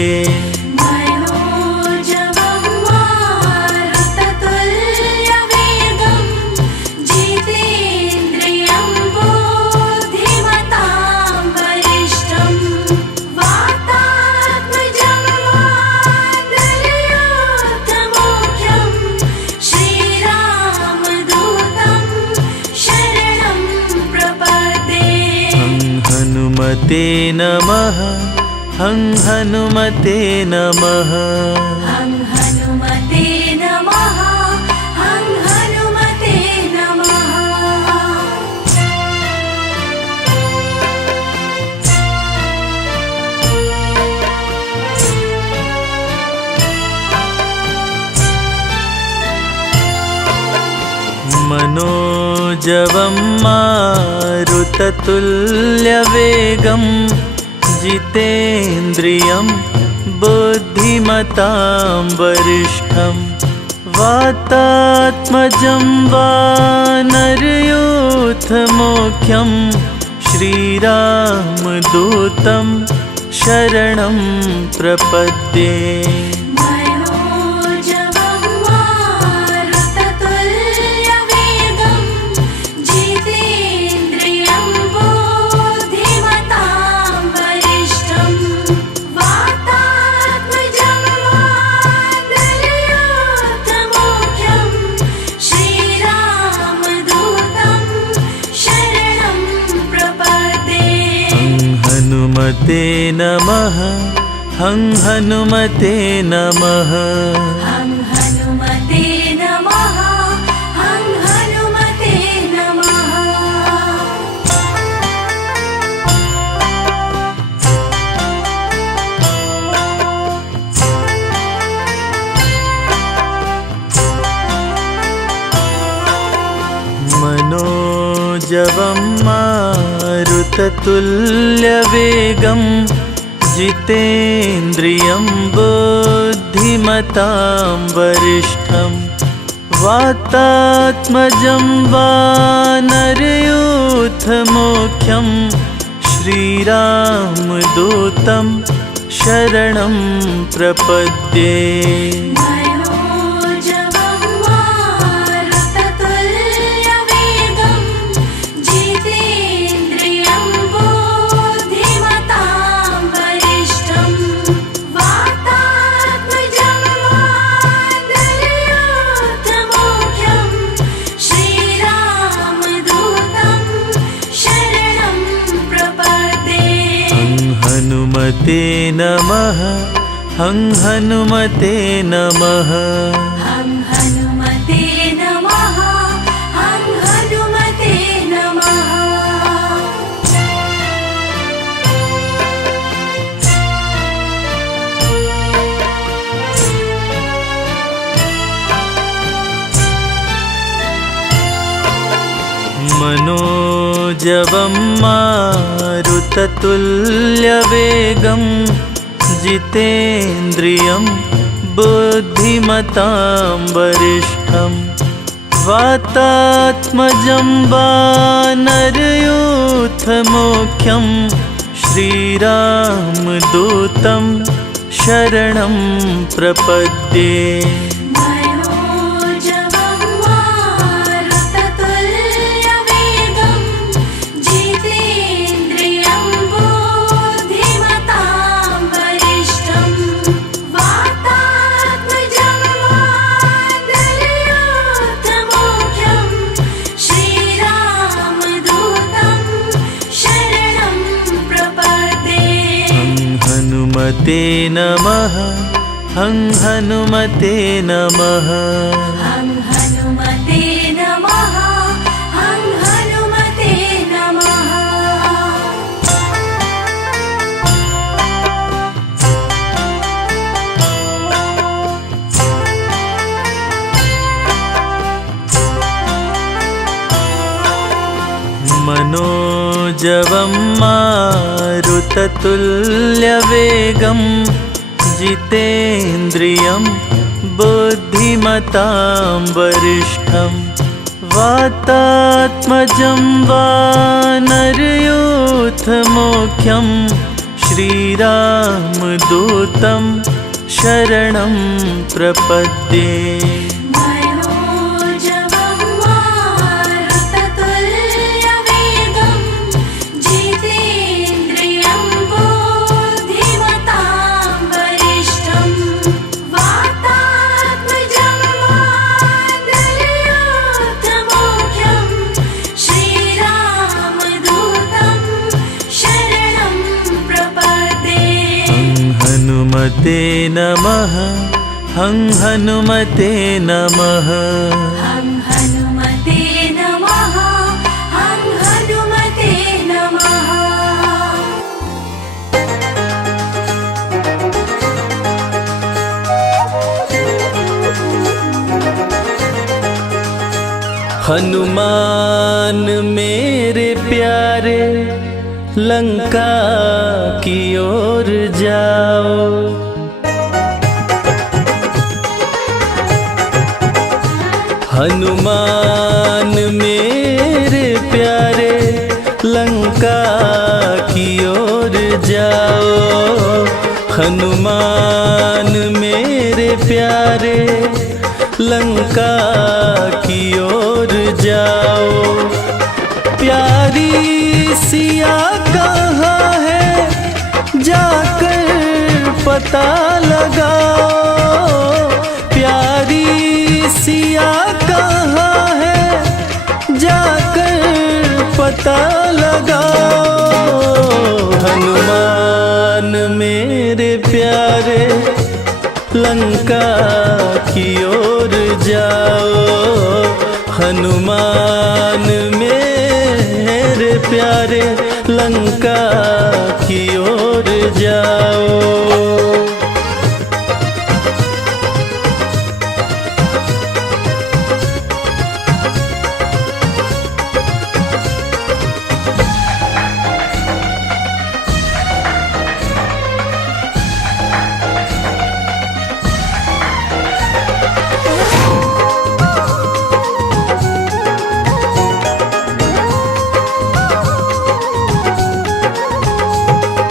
मनोजवं मारुततुल्यवेगं जितेन्द्रियं बुद्धिमतां वरिष्ठं वातात्मजं वानरयूथमुख्यं श्रीरामदूतं शरणं प्रपद्ये। हनुमते नमः हनुमते नमः हनुमते नमः हनुमते नमः। मनोजवं मारुततुल्यवेगं जितेन्द्रियं बुद्धिमतां वरिष्ठं वातात्मजं वानरयूथमुख्यं श्रीरामदूतं शरणं प्रपद्ये मनोजवं मारुततुल्यवेगं जितेन्द्रियं बुद्धिमतां वरिष्ठं वातात्मजं वानरयूथमुख्यं श्रीरामदूतं शरणं प्रपद्ये। हनुमते नमः हनुमते नमः हनुमते नमः हनुमते नमः। मनोजवं मारुततुल्यवेगं जितेन्द्रियं बुद्धिमतां वरिष्ठं वातात्मजं वानरयूथमुख्यं श्रीरामदूतं शरणं प्रपद्ये मनोजवं मारुततुल्यवेगं जितेन्द्रियं बुद्धिमतां वरिष्ठं वातात्मजं वानरयूथमुख्यं श्रीरामदूतं शरणं प्रपद्ये। हनुमते नमः हनुमते नमः हनुमते नमः हनुमते नमः। मनोजवं मारुततुल्यवेगं जितेन्द्रियं बुद्धिमतां वरिष्ठं वातात्मजं वानरयूथमुख्यं श्रीरामदूतं शरणं प्रपद्ये मनोजवं मारुततुल्यवेगं जितेन्द्रियं बुद्धिमतां वरिष्ठं वातात्मजं वानरयूथमुख्यं श्रीरामदूतं शरणं प्रपद्ये। हनुमते नमः हनुमते नमः हनुमते नमः हनुमते नमः। मनोजवं मारुततुल्यवेगं जितेन्द्रियं बुद्धिमतां वरिष्ठं वातात्मजं वानरयूथमुख्यं श्रीरामदूतं शरणं प्रपद्ये। मनोजवं मारुततुल्यवेगं जितेन्द्रियं बुद्धिमतां वरिष्ठं वातात्मजं वानरयूथमुख्यं श्रीरामदूतं शरणं प्रपद्ये। हनुमते नमः, हं हनुमते नमः। हं हनुमते नमः, हं हनुमते नमः। हनुमान मेरे प्यारे लंका की ओर जाओ। हनुमान मेरे प्यारे लंका की ओर जाओ। हनुमान मेरे प्यारे लंका की ओर जाओ। प्यारी सिया कहाँ है जाकर पता लगाओ। प्यारी सिया कहाँ है जाकर पता लगाओ। हनुमान मेरे प्यारे लंका की ओर जाओ। हनुमान मेरे प्यारे लंका की ओर जाओ।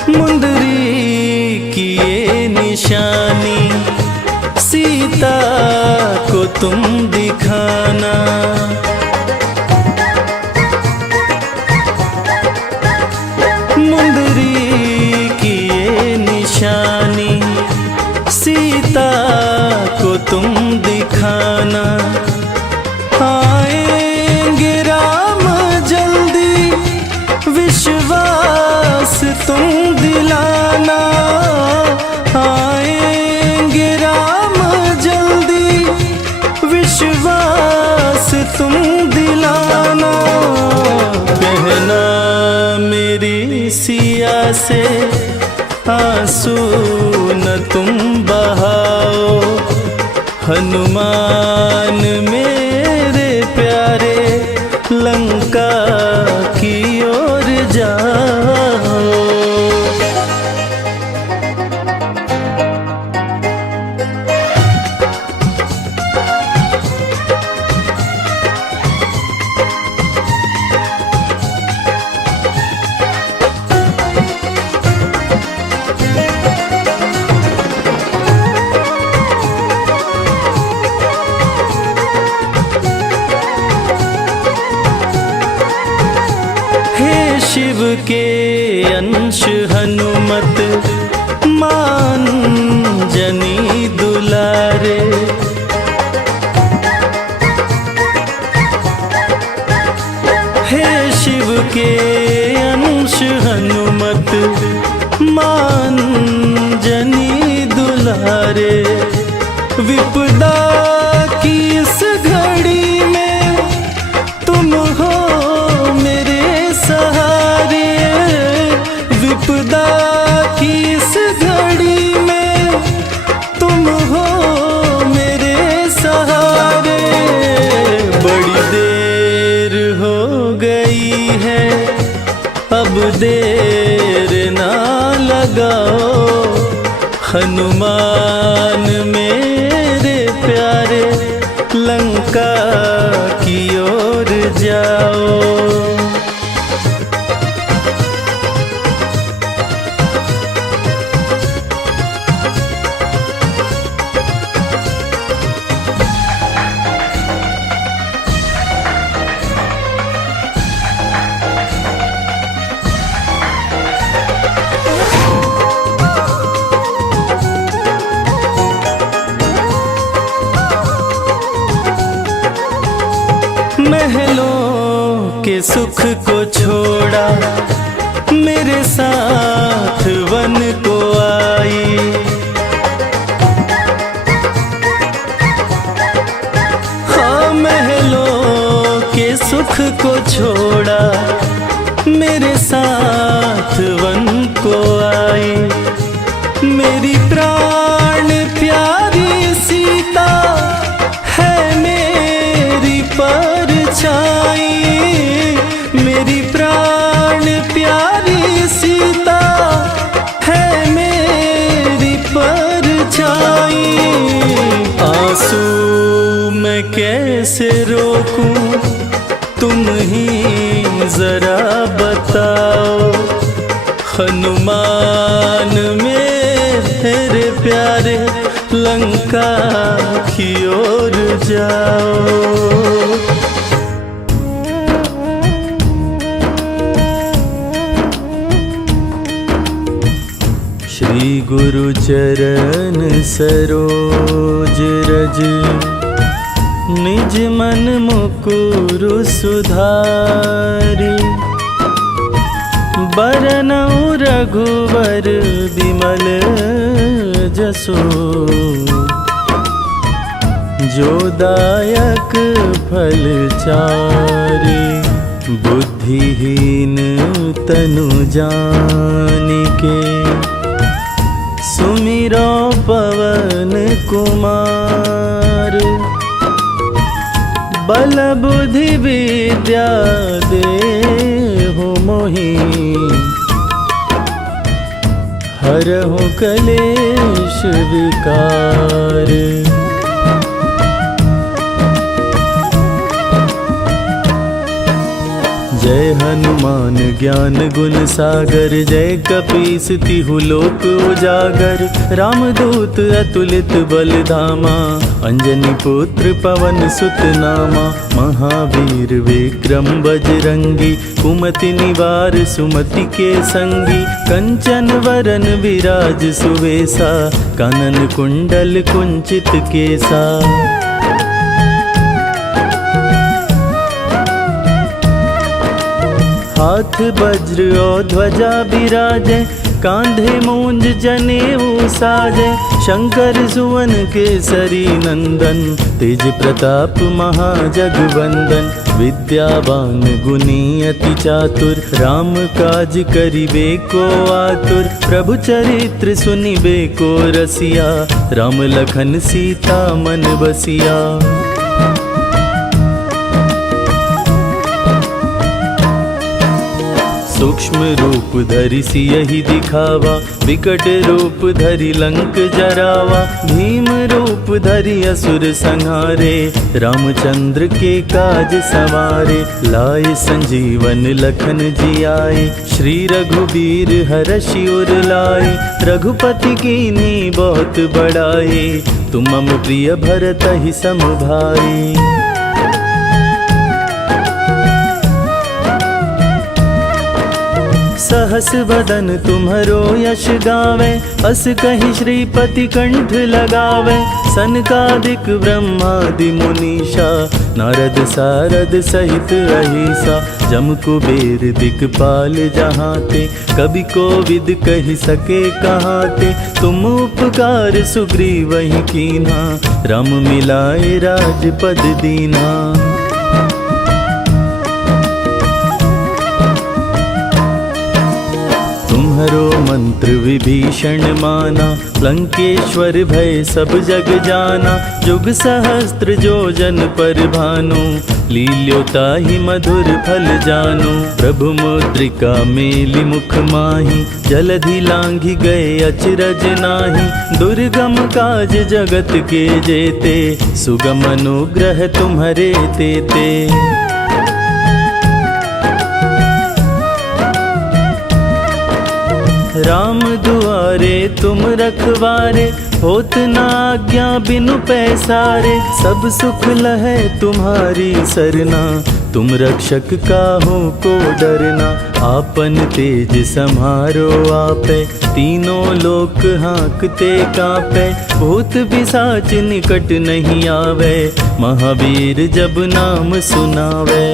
मुंदरी की ये निशानी सीता को तुम दिखाना। मुंदरी की ये निशानी सीता को तुम दिखाना। आएंगे राम जल्दी विश्वास तुम दिलाना। आएंगे राम जल्दी विश्वास तुम दिलाना। कहना मेरी सिया से आंसू न तुम बहाओ। हनुमान मेरे प्यारे लंका की ओर जाओ। शिव के अंश हनुमत मान जनी दुलारे। हे शिव के अंश हनुमत मान जनी दुलारे। विपदा की इस घड़ी में तुम हो मेरे सहारे। विपदा की इस घड़ी में तुम हो मेरे सहारे। बड़ी देर हो गई है अब देर ना लगाओ। हनुमान मेरे लंका की ओर जाओ। महलों के सुख को छोड़ा, मेरे साथ वन को आई। हाँ, महलों के सुख को छोड़ा, मेरे साथ वन को आई। मेरी प्राण प्यारी सीता है मेरी परछाई। मेरी प्राण प्यारी सीता है मेरी परछाई। आंसू मैं कैसे रोकूं, तुम ही जरा बताओ। हनुमान मेरे प्यारे, लंका की ओर जाओ। श्री गुरु चरण सरोज रज, निज मन मुकुरु सुधारी। बरनउँ रघुवर बिमल जसो, जो दायक फल चारि। बुद्धिहीन तनु जानिके, सुमिरो पवन कुमार। बल बुद्धि विद्या देहु मोहि, हरहु कलेश विकार। जय हनुमान ज्ञान गुण सागर, जय कपीस तिहु लोक उजागर। रामदूत अतुलित बल धामा, अंजनी पुत्र पवन सुत नामा। महावीर विक्रम बजरंगी, कुमति निवार सुमति के संगी। कंचन वरन विराज सुवेसा, कानन कुंडल कुंचित केसा। हाथ वज्र और ध्वजा बिराजे, कांधे मूंज जनेऊ साजे। शंकर सुवन केसरी नंदन, तेज प्रताप महाजगवंदन। विद्यावान गुणी अति चातुर, राम काज करिबे को आतुर। प्रभु चरित्र सुनिबे को रसिया, राम लखन सीता मन बसिया। सूक्ष्म रूप धरि सियहि दिखावा, विकट रूप धरि लंक जरावा। भीम रूप धरि असुर संहारे, रामचंद्र के काज सवारे। लाए संजीवन लखन जियाए, श्री रघुबीर हरषि उर लाए। रघुपति कीन्ही बहुत बड़ाई, तुम मम प्रिय भरतहि सम भाई। सहस बदन तुम्हरो यश गावे, अस कहि श्रीपति कंठ लगावे। सनकादिक ब्रह्मादि मुनीषा, नारद सारद सहित अहिसा। जम कुबेर दिक्पाल जहाते, कवि कोविद कहि सके कहाते। तुम उपकार सुग्रीवहि कीन्हा, राम मिलाए राजपद दीन्हा। तुम्हरो मंत्र विभीषण माना, लंकेश्वर भय सब जग जाना। जुग सहस्त्र जो जन पर भानु, लील्योताहि मधुर फल जानो, प्रभु मुद्रिका मेलि मुख माहि, जलधि लांघि गए अचरज नाही। दुर्गम काज जगत के जेते, सुगम अनुग्रह तुम्हरे तेते। राम दुआरे तुम रखवारे, होत न आज्ञा बिनु पैसारे। सब सुख लहै तुम्हारी सरना, तुम रक्षक काहू को डरना। आपन तेज सम्हारो आपे, तीनों लोक हाँकते कांपे। भूत पिशाच निकट नहीं आवे, महावीर जब नाम सुनावे।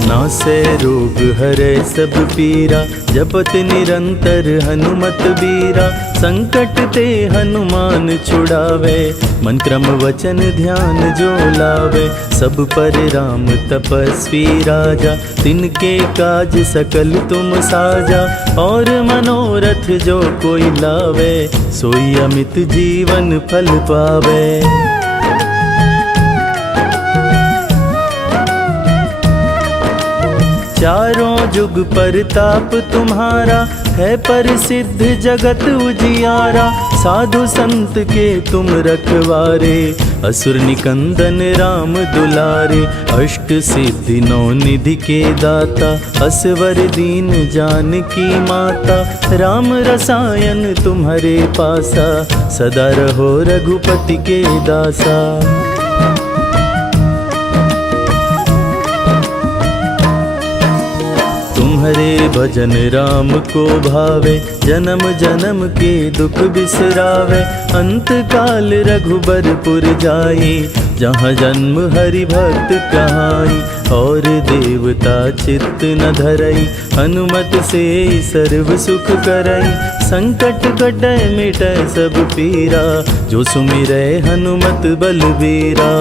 नासै रोग हरै सब पीरा, जपत निरंतर हनुमत बीरा। संकट ते हनुमान छुड़ावे, मन क्रम वचन ध्यान जो लावे। सब पर राम तपस्वी राजा, तिनके काज सकल तुम साजा। और मनोरथ जो कोई लावे, सोई अमित जीवन फल पावे। चारों जुग परताप तुम्हारा, है प्रसिद्ध जगत उजियारा। साधु संत के तुम रखवारे, असुर निकंदन राम दुलारे। अष्ट सिद्धि नौ निधि के दाता, असवर दीन जानकी माता। राम रसायन तुम्हारे पासा, सदा रहो रघुपति के दासा। तुम्हारे भजन राम को भावे, जन्म जन्म के दुख बिसरावे। अंत काल रघुबरपुर जाई, जहाँ जन्म हरि भक्त कहाई। और देवता चित्त न धरई, हनुमत से सर्व सुख करई। संकट कटै मिटै सब पीरा, जो सुमिरै हनुमत बलबीरा।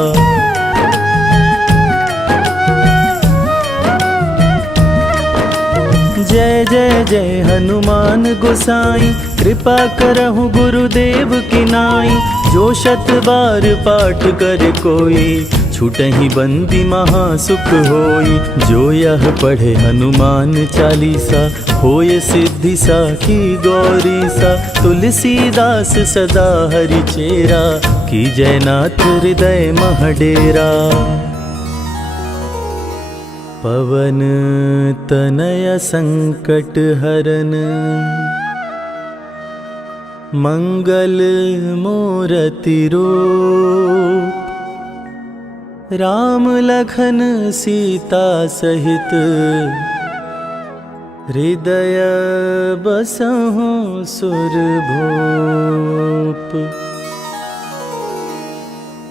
जय जय जय हनुमान गोसाई, कृपा करहु गुरुदेव की नाई। जो शत बार पाठ करे कोई, छूटहि बंदी महासुख होई। जो यह पढ़े हनुमान चालीसा, होय सिद्धि साखी गौरी सा। तुलसीदास सदा हरि चेरा, की जयनाथ हृदय मह डेरा। पवन तनय संकट हरन, मंगल मूरति रूप। राम लखन सीता सहित, हृदय बसहु सुरभूप।